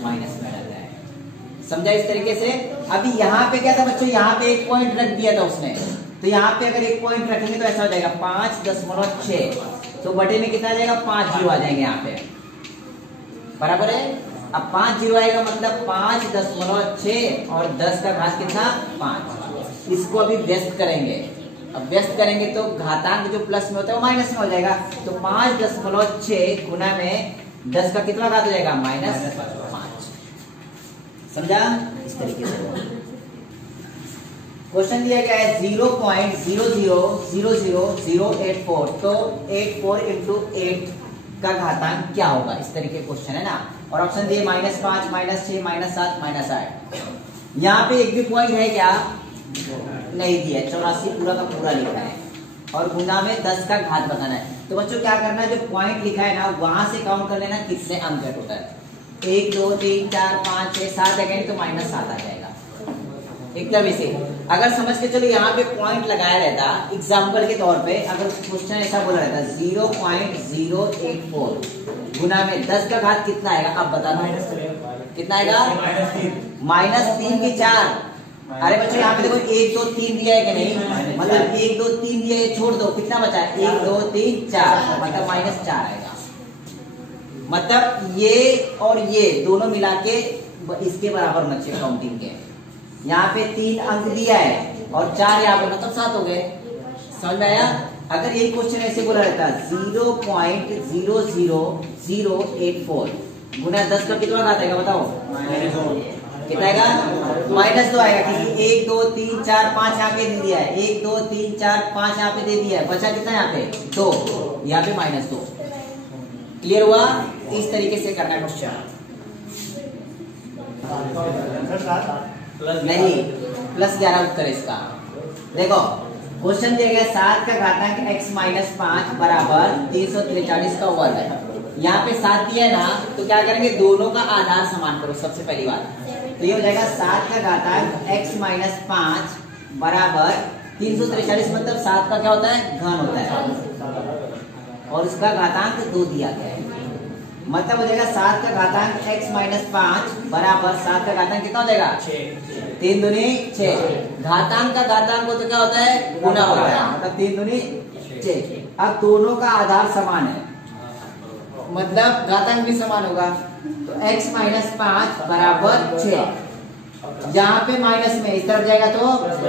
माइनस में आ जाता है, समझा इस तरीके से। अभी यहाँ पे क्या था बच्चों, यहाँ पे 1 पॉइंट रख दिया था उसने, तो यहाँ पे अगर 1 पॉइंट रखेंगे तो ऐसा हो जाएगा 5.6, तो बटे में कितना आ जाएगा, 5 जीरो आ जाएंगे यहाँ पे, बराबर है। अब 5 जीरो आएगा मतलब 5.6 और 10 का घात कितना, 5। इसको अभी व्यस्त करेंगे, अब व्यस्त करेंगे तो घातांक जो प्लस में होता है वो माइनस में हो जाएगा, तो 5.6 गुना में 10 का कितना घात हो जाएगा, -5। समझा इस तरीके से। क्वेश्चन दिया गया है 0.0000084, तो 84 × 8 का घातांक क्या होगा, इस तरीके क्वेश्चन है ना। और ऑप्शन दिए -5 -6 -7 -8। यहाँ पे एक भी पॉइंट है क्या, नहीं दिया, 84 पूरा का पूरा लिखा है और गुना में 10 का घात बताना है। तो बच्चों क्या करना है, जो पॉइंट लिखा है ना वहां से काउंट कर लेना कितने अंक है टोटल, 1 2 3 4 5 6 7 है तो -7 आ जाएगा एकदम इसे। अगर समझ के चलो यहाँ पे पॉइंट लगाया रहता, एग्जाम्पल के तौर पे अगर क्वेश्चन ऐसा बोला रहता 0.084 गुना में 10 का घात कितना आएगा, अब बताना कितना आएगा, -3 के 4। अरे बच्चों यहाँ पे देखो 1 2 3 दिया है कि नहीं, मतलब 1 2 3 दिया है, छोड़ दो, कितना बचा है, 1 2 3 4, मतलब -4 आएगा। मतलब ये और ये दोनों मिला के इसके बराबर होना चाहिए काउंटिंग के। यहाँ पे 3 अंक दिया है और 4 यहाँ पे, मतलब 7 हो गए, समझ में आया? अगर यही क्वेश्चन ऐसे बोला रहता 0.00084 गुना 10 का कितना घात आएगा बताओ? कितना आएगा? -2 आएगा, क्योंकि 1 2 3 4 5 यहाँ पे दे दिया है, 1 2 3 4 5 यहाँ पे दे दिया है, बचा कितना यहाँ पे? 2, यहाँ पे -2। क्लियर हुआ? इस तरीके से करना क्वेश्चन। नहीं, +11 उत्तर है इसका। देखो क्वेश्चन दिया गया 7 का घातांक x - 5 बराबर 343 का वर्ग है। यहाँ पे 7 दिया है ना, तो क्या करेंगे? दोनों का आधार समान करो सबसे पहली बात। तो ये हो जाएगा 7 का घातांक x - 5 बराबर 343, मतलब 7 का क्या होता है? घन होता है, और इसका घातांक 2 दिया गया है। मतलब हो जाएगा 7 का घातांक x - 5 बराबर 7 का घातांक कितना हो जाएगा? 3 दूनी 6। घातांक का घातांक को तो क्या होता है? गुना होता है, मतलब 3 दूनी 6। अब दोनों का आधार समान है, मतलब घातांक भी समान होगा। तो x - 5 बराबर 6, यहाँ पे माइनस में, इस तरफ जाएगा तो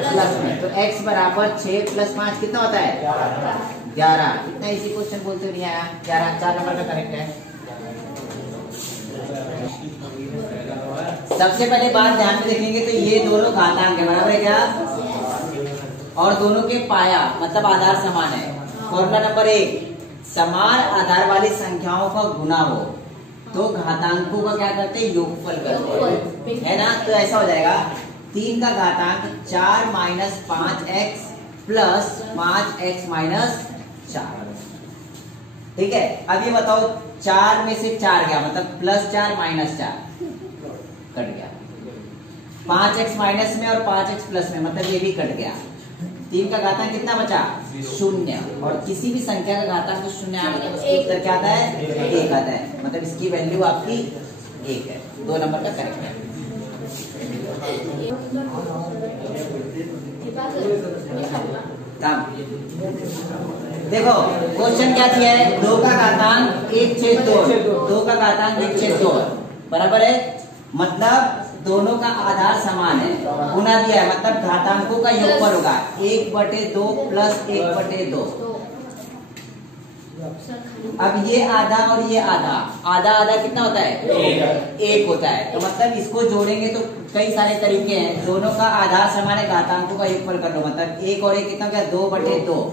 प्लस में, तो x बराबर 6 + 5 कितना होता है? 11। इतना इसी क्वेश्चन बोलते नहीं आया, 11 4 नंबर का करेक्ट है। सबसे पहले बात ध्यान में देखेंगे तो ये दोनों घातांक है, बराबर है क्या? और दोनों के पाया मतलब आधार समान है। फॉर्मूला नंबर 1, समान आधार वाली संख्याओं का गुना हो तो घातांकों का क्या करते हैं? योगफल करते हैं, है ना? तो ऐसा हो जाएगा 3 का घातांक 4 - 5x + 5x - 4। ठीक है, अब ये बताओ 4 में से 4 गया, मतलब +4 -4 कट गया, 5x माइनस में और 5x प्लस में, मतलब ये भी कट गया। 3 का घातांक कितना बचा? 0। और किसी भी संख्या का घातांक तो 0 आने का उत्तर क्या आता है? 1 आता है, मतलब इसकी वैल्यू आपकी 1 है। 2 नंबर का करेक्ट है। देखो क्वेश्चन क्या दिया है? 2 का घातांक 1/2, 2 का घातांक 1/2 बराबर है, मतलब दोनों का आधार समान है, गुना दिया है, मतलब घातांकों का योगफल होगा 1/2 + 1/2। अब ये आधा और ये आधा, आधा आधा कितना होता है? 1 होता है। तो मतलब इसको जोड़ेंगे तो कई सारे तरीके हैं, दोनों का आधार समान है, घातांकों का योगफल कर लो, मतलब 1 और 1 कितना क्या? 2/2,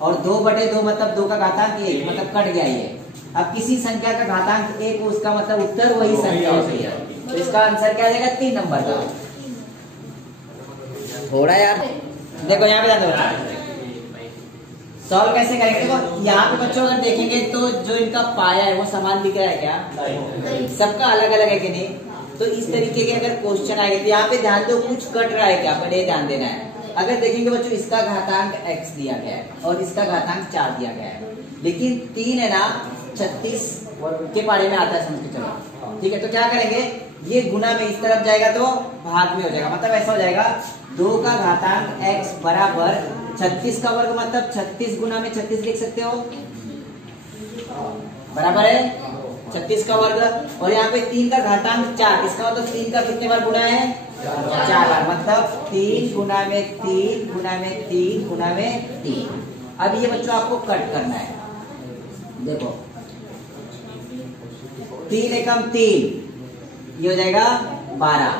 और 2/2 मतलब 2 का घातांक 1, मतलब कट गया ये। अब किसी संख्या का घातांक 1, उसका मतलब उत्तर वही संख्या होती है, तो इसका आंसर क्या आ जाएगा? 3 नंबर का। थोड़ा यार देखो यहाँ पे सॉल्व कैसे करेंगे? देखो यहाँ पे बच्चों अगर देखेंगे तो जो इनका पाया है वो समान दिख रहा है क्या? सबका अलग अलग है कि नहीं? तो इस तरीके के अगर क्वेश्चन आएंगे तो यहाँ पे ध्यान दो, कुछ कट रहा है क्या? पहले ध्यान देना है। अगर देखेंगे बच्चों इसका घातांक x दिया गया है और इसका घातांक 4 दिया गया है, लेकिन 3 है ना 36 के बारे में आता है, समझ के चलो। ठीक है, तो क्या करेंगे? ये गुना में इस तरफ जाएगा तो भाग में हो जाएगा, मतलब ऐसा हो जाएगा 2 का घातांक x बराबर 36 का वर्ग, मतलब 36 गुना में 36 लिख सकते हो, बराबर है 36 का वर्ग। और यहाँ पे 3 का घातांक 4, इसका मतलब 3 का कितने बार गुना है? 4 बार, मतलब 3 गुना में 3 गुना में 3 गुना में 3। अब ये बच्चों आपको कट करना है। देखो 3 एकम 3, ये हो जाएगा 12।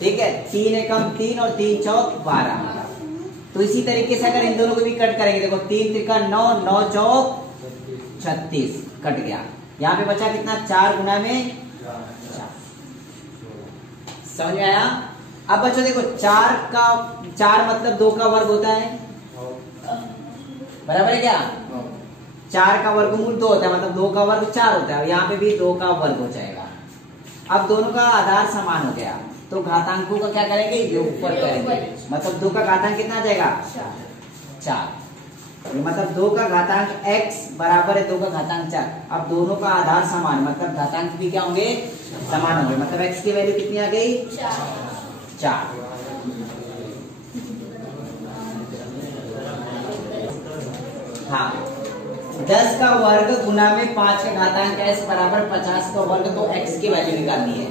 ठीक है, 3 एकम 3 और 3 चौक 12। तो इसी तरीके से अगर इन दोनों को भी कट करेंगे, देखो 3 त्रिका 9, 9 चौक 36 कट गया। यहाँ पे बचा कितना? 4 गुना में 4। समझ में आया? अब बच्चों देखो 4 मतलब 2 का वर्ग होता है, बराबर है क्या? 4 का वर्गमूल 2 होता है, मतलब 2 का वर्ग 4 होता है। यहाँ पे भी 2 का वर्ग हो जाएगा। अब दोनों का आधार समान हो गया, तो घातांकों का क्या करेंगे? योगफल करेंगे, मतलब 2 का घातांक कितना आ जाएगा? 4। मतलब 2 का घातांक x बराबर है 2 का घातांक 4। अब दोनों का आधार समान, मतलब घातांक भी क्या होंगे? समान होंगे, मतलब x की वैल्यू कितनी आ गई? 4। हाँ, 10 का वर्ग गुना में 5 का घातांक s बराबर 50 का वर्ग, तो x की वैल्यू निकालनी है।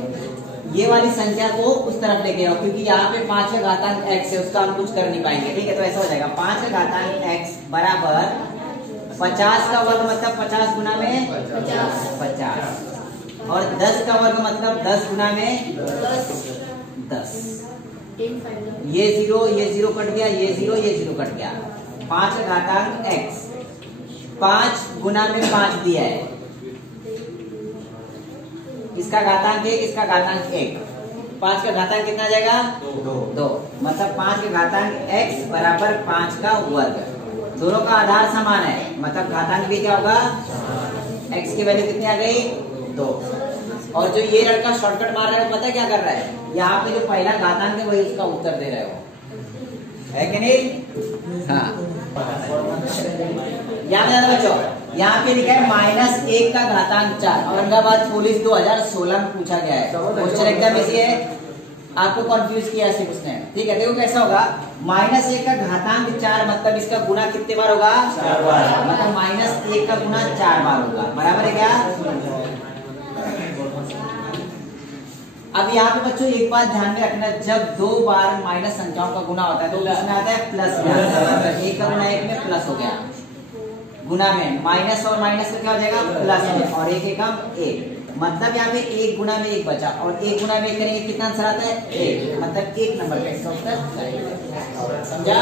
ये वाली संख्या को उस तरफ लेके आओ, क्योंकि यहाँ पे 5 का घातांक x है, उसका हम कुछ कर नहीं पाएंगे। ठीक है, तो ऐसा हो जाएगा 5 का घातांक x बराबर 50 का वर्ग मतलब 50 गुना में 50 और 10 का वर्ग मतलब 10 गुना में 10। ये 0 कट गया, ये 0 कट गया। 5 का घातांक x 5 गुना में 5 दिया है, इसका घातांक 1, इसका घातांक 1। 5 का घातांक कितना आ जाएगा? 2। मतलब 5 का घातांक x बराबर 5 का वर्ग। दोनों का आधार समान है, मतलब घातांक भी क्या होगा? x की वैल्यू कितनी आ गई? 2। और जो ये लड़का शॉर्टकट मार रहा है, पता है क्या कर रहा है? यहाँ पे जो पहला घातांक है वही उसका उत्तर दे रहे हो, है कि नहीं? हाँ, याद बच्चों, यहाँ पे लिखा है -1 का घातांक 4। औरंगाबाद पुलिस 2016 में पूछा गया है, क्वेश्चन एकदम इजी है, आपको कंफ्यूज किया है सिर्फ उसने। ठीक है, देखो कैसा होगा। -1 का घातांक 4 मतलब इसका गुना कितने बार होगा? 4 बार। मतलब -1 का गुना 4 बार होगा, बराबर है क्या? अब यहाँ पे बच्चों एक बात ध्यान में रखना, जब 2 बार माइनस संख्याओं का गुना होता है तो उसमें आता है प्लस में। 1 का गुना 1 में प्लस हो गया, गुना में माइनस और माइनस में क्या हो जाएगा? प्लस में, और 1 एकम 1। मतलब यहाँ पे 1 गुना में 1 बचा, और 1 गुना में 1 करेंगे कितना आंसर आता है? 1। मतलब 1 नंबर का इसका उत्तर। समझा?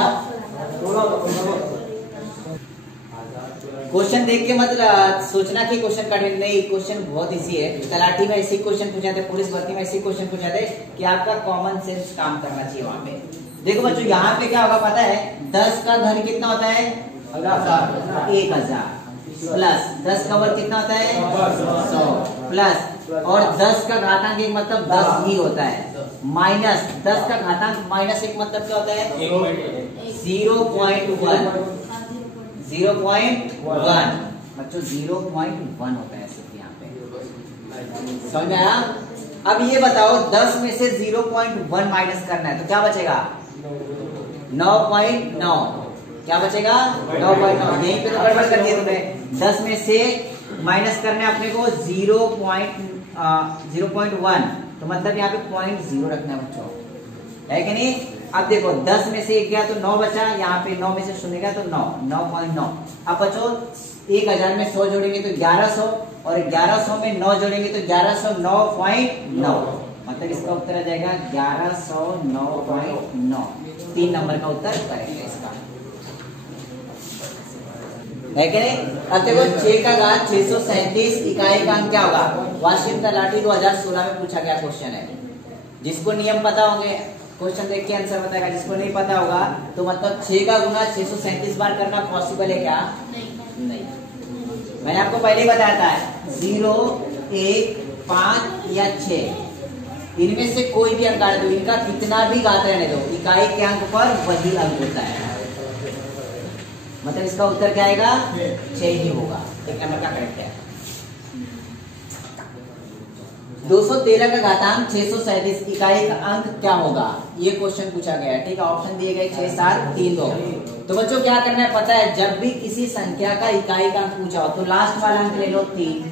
क्वेश्चन देख के मत सोचना कि क्वेश्चन कठिन नहीं, क्वेश्चन बहुत इजी है। तलाठी में ऐसे क्वेश्चन पूछे थे, पुलिस भर्ती में ऐसे क्वेश्चन पूछे थे कि आपका कॉमन सेंस काम करना चाहिए वहां पे। देखो बच्चों, यहाँ पे क्या होगा पता है? 10 का घन कितना होता है? 1000 प्लस 10 का वर्ग कितना होता है? 100 प्लस, और 10 का घातांक 1 मतलब 10 ही होता है, माइनस 10 का घातांक -1 मतलब क्या होता है? 0.1। 0.1 बच्चों 0.1 होता है सिर्फ यहाँ पे, समझ में आया? अब ये बताओ 10 में से 0.1 माइनस करना है तो क्या बचेगा? 9.9। क्या बचेगा? 9.9। यहीं पे तो गड़बड़ कर दिया तुमने। 10 में से माइनस करना है अपने को 0.1, तो मतलब यहाँ पे 0.0 रखना है बच्चों, है कि नहीं? अब देखो 10 में से 1 गया तो 9 बचा, यहाँ पे 9 में से 0 गया तो 9.9। अब बच्चों 1000 में 100 जोड़ेंगे तो 1100, और 1100 में 9 जोड़ेंगे तो 1109.9, मतलब इसका उत्तर आ जाएगा 1109.9। 3 नंबर का उत्तर करेंगे इसका, है कि नहीं? अब देखो 6 का घात 637 इकाई का अंक क्या होगा? वाशिंग तलाठी 2016 में पूछा गया क्वेश्चन है। जिसको नियम पता होंगे क्वेश्चन देख के आंसर बताएगा, जिसको नहीं पता होगा तो मतलब 6 का गुना 637 बार करना पॉसिबल है क्या? नहीं। मैंने आपको पहले ही बताया था 0, 1, 5 या 6 इनमें से कोई भी अंक दो, इनका कितना भी घात रहने दो, इकाई के अंक पर वही अंक होता है, मतलब इसका उत्तर क्या आएगा? 6 ही होगा। 1 नंबर का करेक्ट है। 213 का घातांक 637 इकाई का अंक क्या होगा? ये क्वेश्चन पूछा गया है। ठीक है, ऑप्शन दिए गए 6, 7, 3, 2। तो बच्चों क्या करना है पता है? जब भी किसी संख्या का इकाई का अंक पूछा हो तो लास्ट वाला अंक ले लो 3,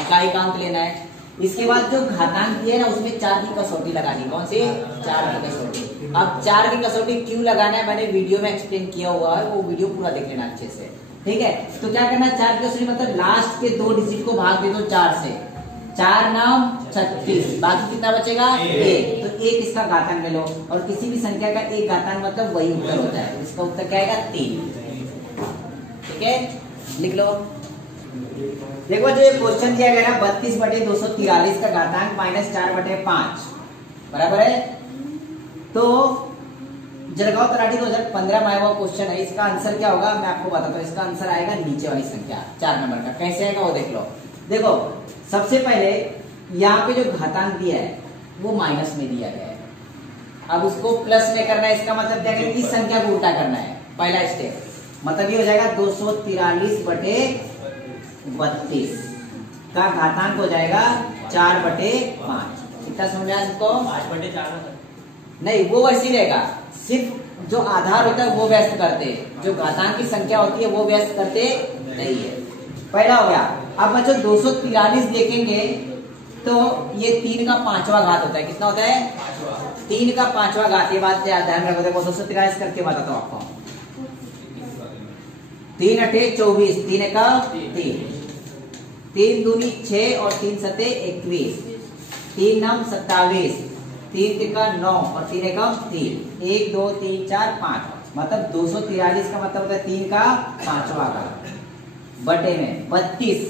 इकाई का अंक लेना है। इसके बाद जो घातांक दिए ना उसमें 4 की कसौटी लगानी। कौन सी? 4 की कसौटी। अब 4 की कसौटी क्यों लगाना है मैंने वीडियो में एक्सप्लेन किया हुआ है, वो वीडियो पूरा देख लेना अच्छे से। ठीक है, तो क्या करना है? 4 की कसौटी मतलब लास्ट के 2 डिजिट को भाग दे दो 4 से। 4 9 36, बाकी कितना बचेगा? 1। तो 1 इसका घातांक ले लो, और किसी भी संख्या का 1 घातांक मतलब वही उत्तर होता है। इसका उत्तर क्या आएगा? 3। ठीक है, लिख लो। देखो जो ये क्वेश्चन दिया गया ना 32/243 का घातांक -4/5 बराबर है। तो जलगांव तलाठी 2015 में आया हुआ क्वेश्चन है, इसका आंसर क्या होगा मैं आपको बताता हूँ। इसका आंसर आएगा नीचे वाली संख्या 4 नंबर का। कैसे आएगा वो देख लो। देखो सबसे पहले यहाँ पे जो घातांक दिया है वो माइनस में दिया गया है, अब उसको प्लस में करना है। इसका मतलब क्या है? इस संख्या को उल्टा करना है, पहला स्टेप। मतलब ये हो जाएगा 243/32 का घातांक हो जाएगा 4/5। कितना समझा इसको? 5/4 नहीं, वो वैसे ही रहेगा, सिर्फ जो आधार होता है वो व्यस्त करते, जो घातांक की संख्या होती है वो व्यस्त करते नहीं है। पहला हो गया। अब बच्चों 243 देखेंगे तो ये 3 का 5वां घात होता है। कितना होता है? 3 का 5वां घात। ये बात ध्यान रखो। देखो दोस्तों, 23 करके बताता हूँ आपको। 3 अठे 24, 3 एका 3, 3 दूनी 6 और 3 सते 21, 3 नम 27, 3 तिका 9 और 3 एकम 3, 1 2 3 4 5, मतलब 243 का मतलब होता है 3 का 5वां घात बटे में 32।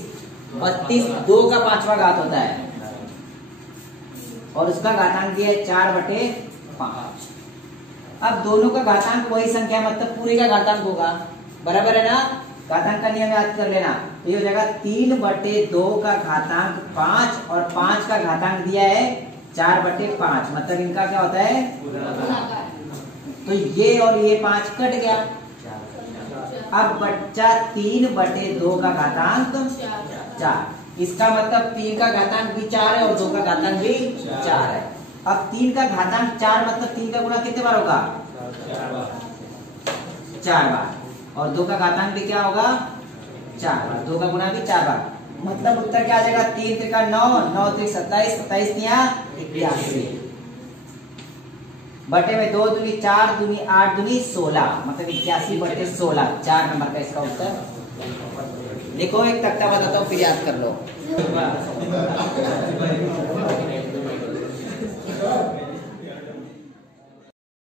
32 2 का 5वां घात होता है और उसका घातांक दिया है 4 बटे 5। अब दोनों का घातांक वही संख्या मतलब पूरे का घातांक होगा, बराबर है ना। घातांक का नियम याद कर लेना। ये हो जाएगा 3 बटे 2 का घातांक 5 और 5 का घातांक दिया है 4 बटे 5, मतलब इनका क्या होता है? तो ये और ये 5 कट गया। अब बच्चा 3 बटे 2 का घातांक 4, इसका मतलब 3 का घातांक भी 4 है और 2 का घातांक भी 4 है। अब 3 का घातांक 4 मतलब 3 का गुणा कितने बार होगा? 4 बार। और 2 का घातांक भी क्या होगा? 4 बार। 2 का गुणा भी 4 बार। मतलब उत्तर क्या आ जाएगा? 3 त्रिका 9, 9 त्रिक 27, 27 तिया 81 बटे में 2 दूनी 4 दूनी 8 दूनी 16, मतलब 81 बटे 16, 4 नंबर का इसका उत्तर। देखो एक तख्ता बताता हूँ फिर याद कर लो।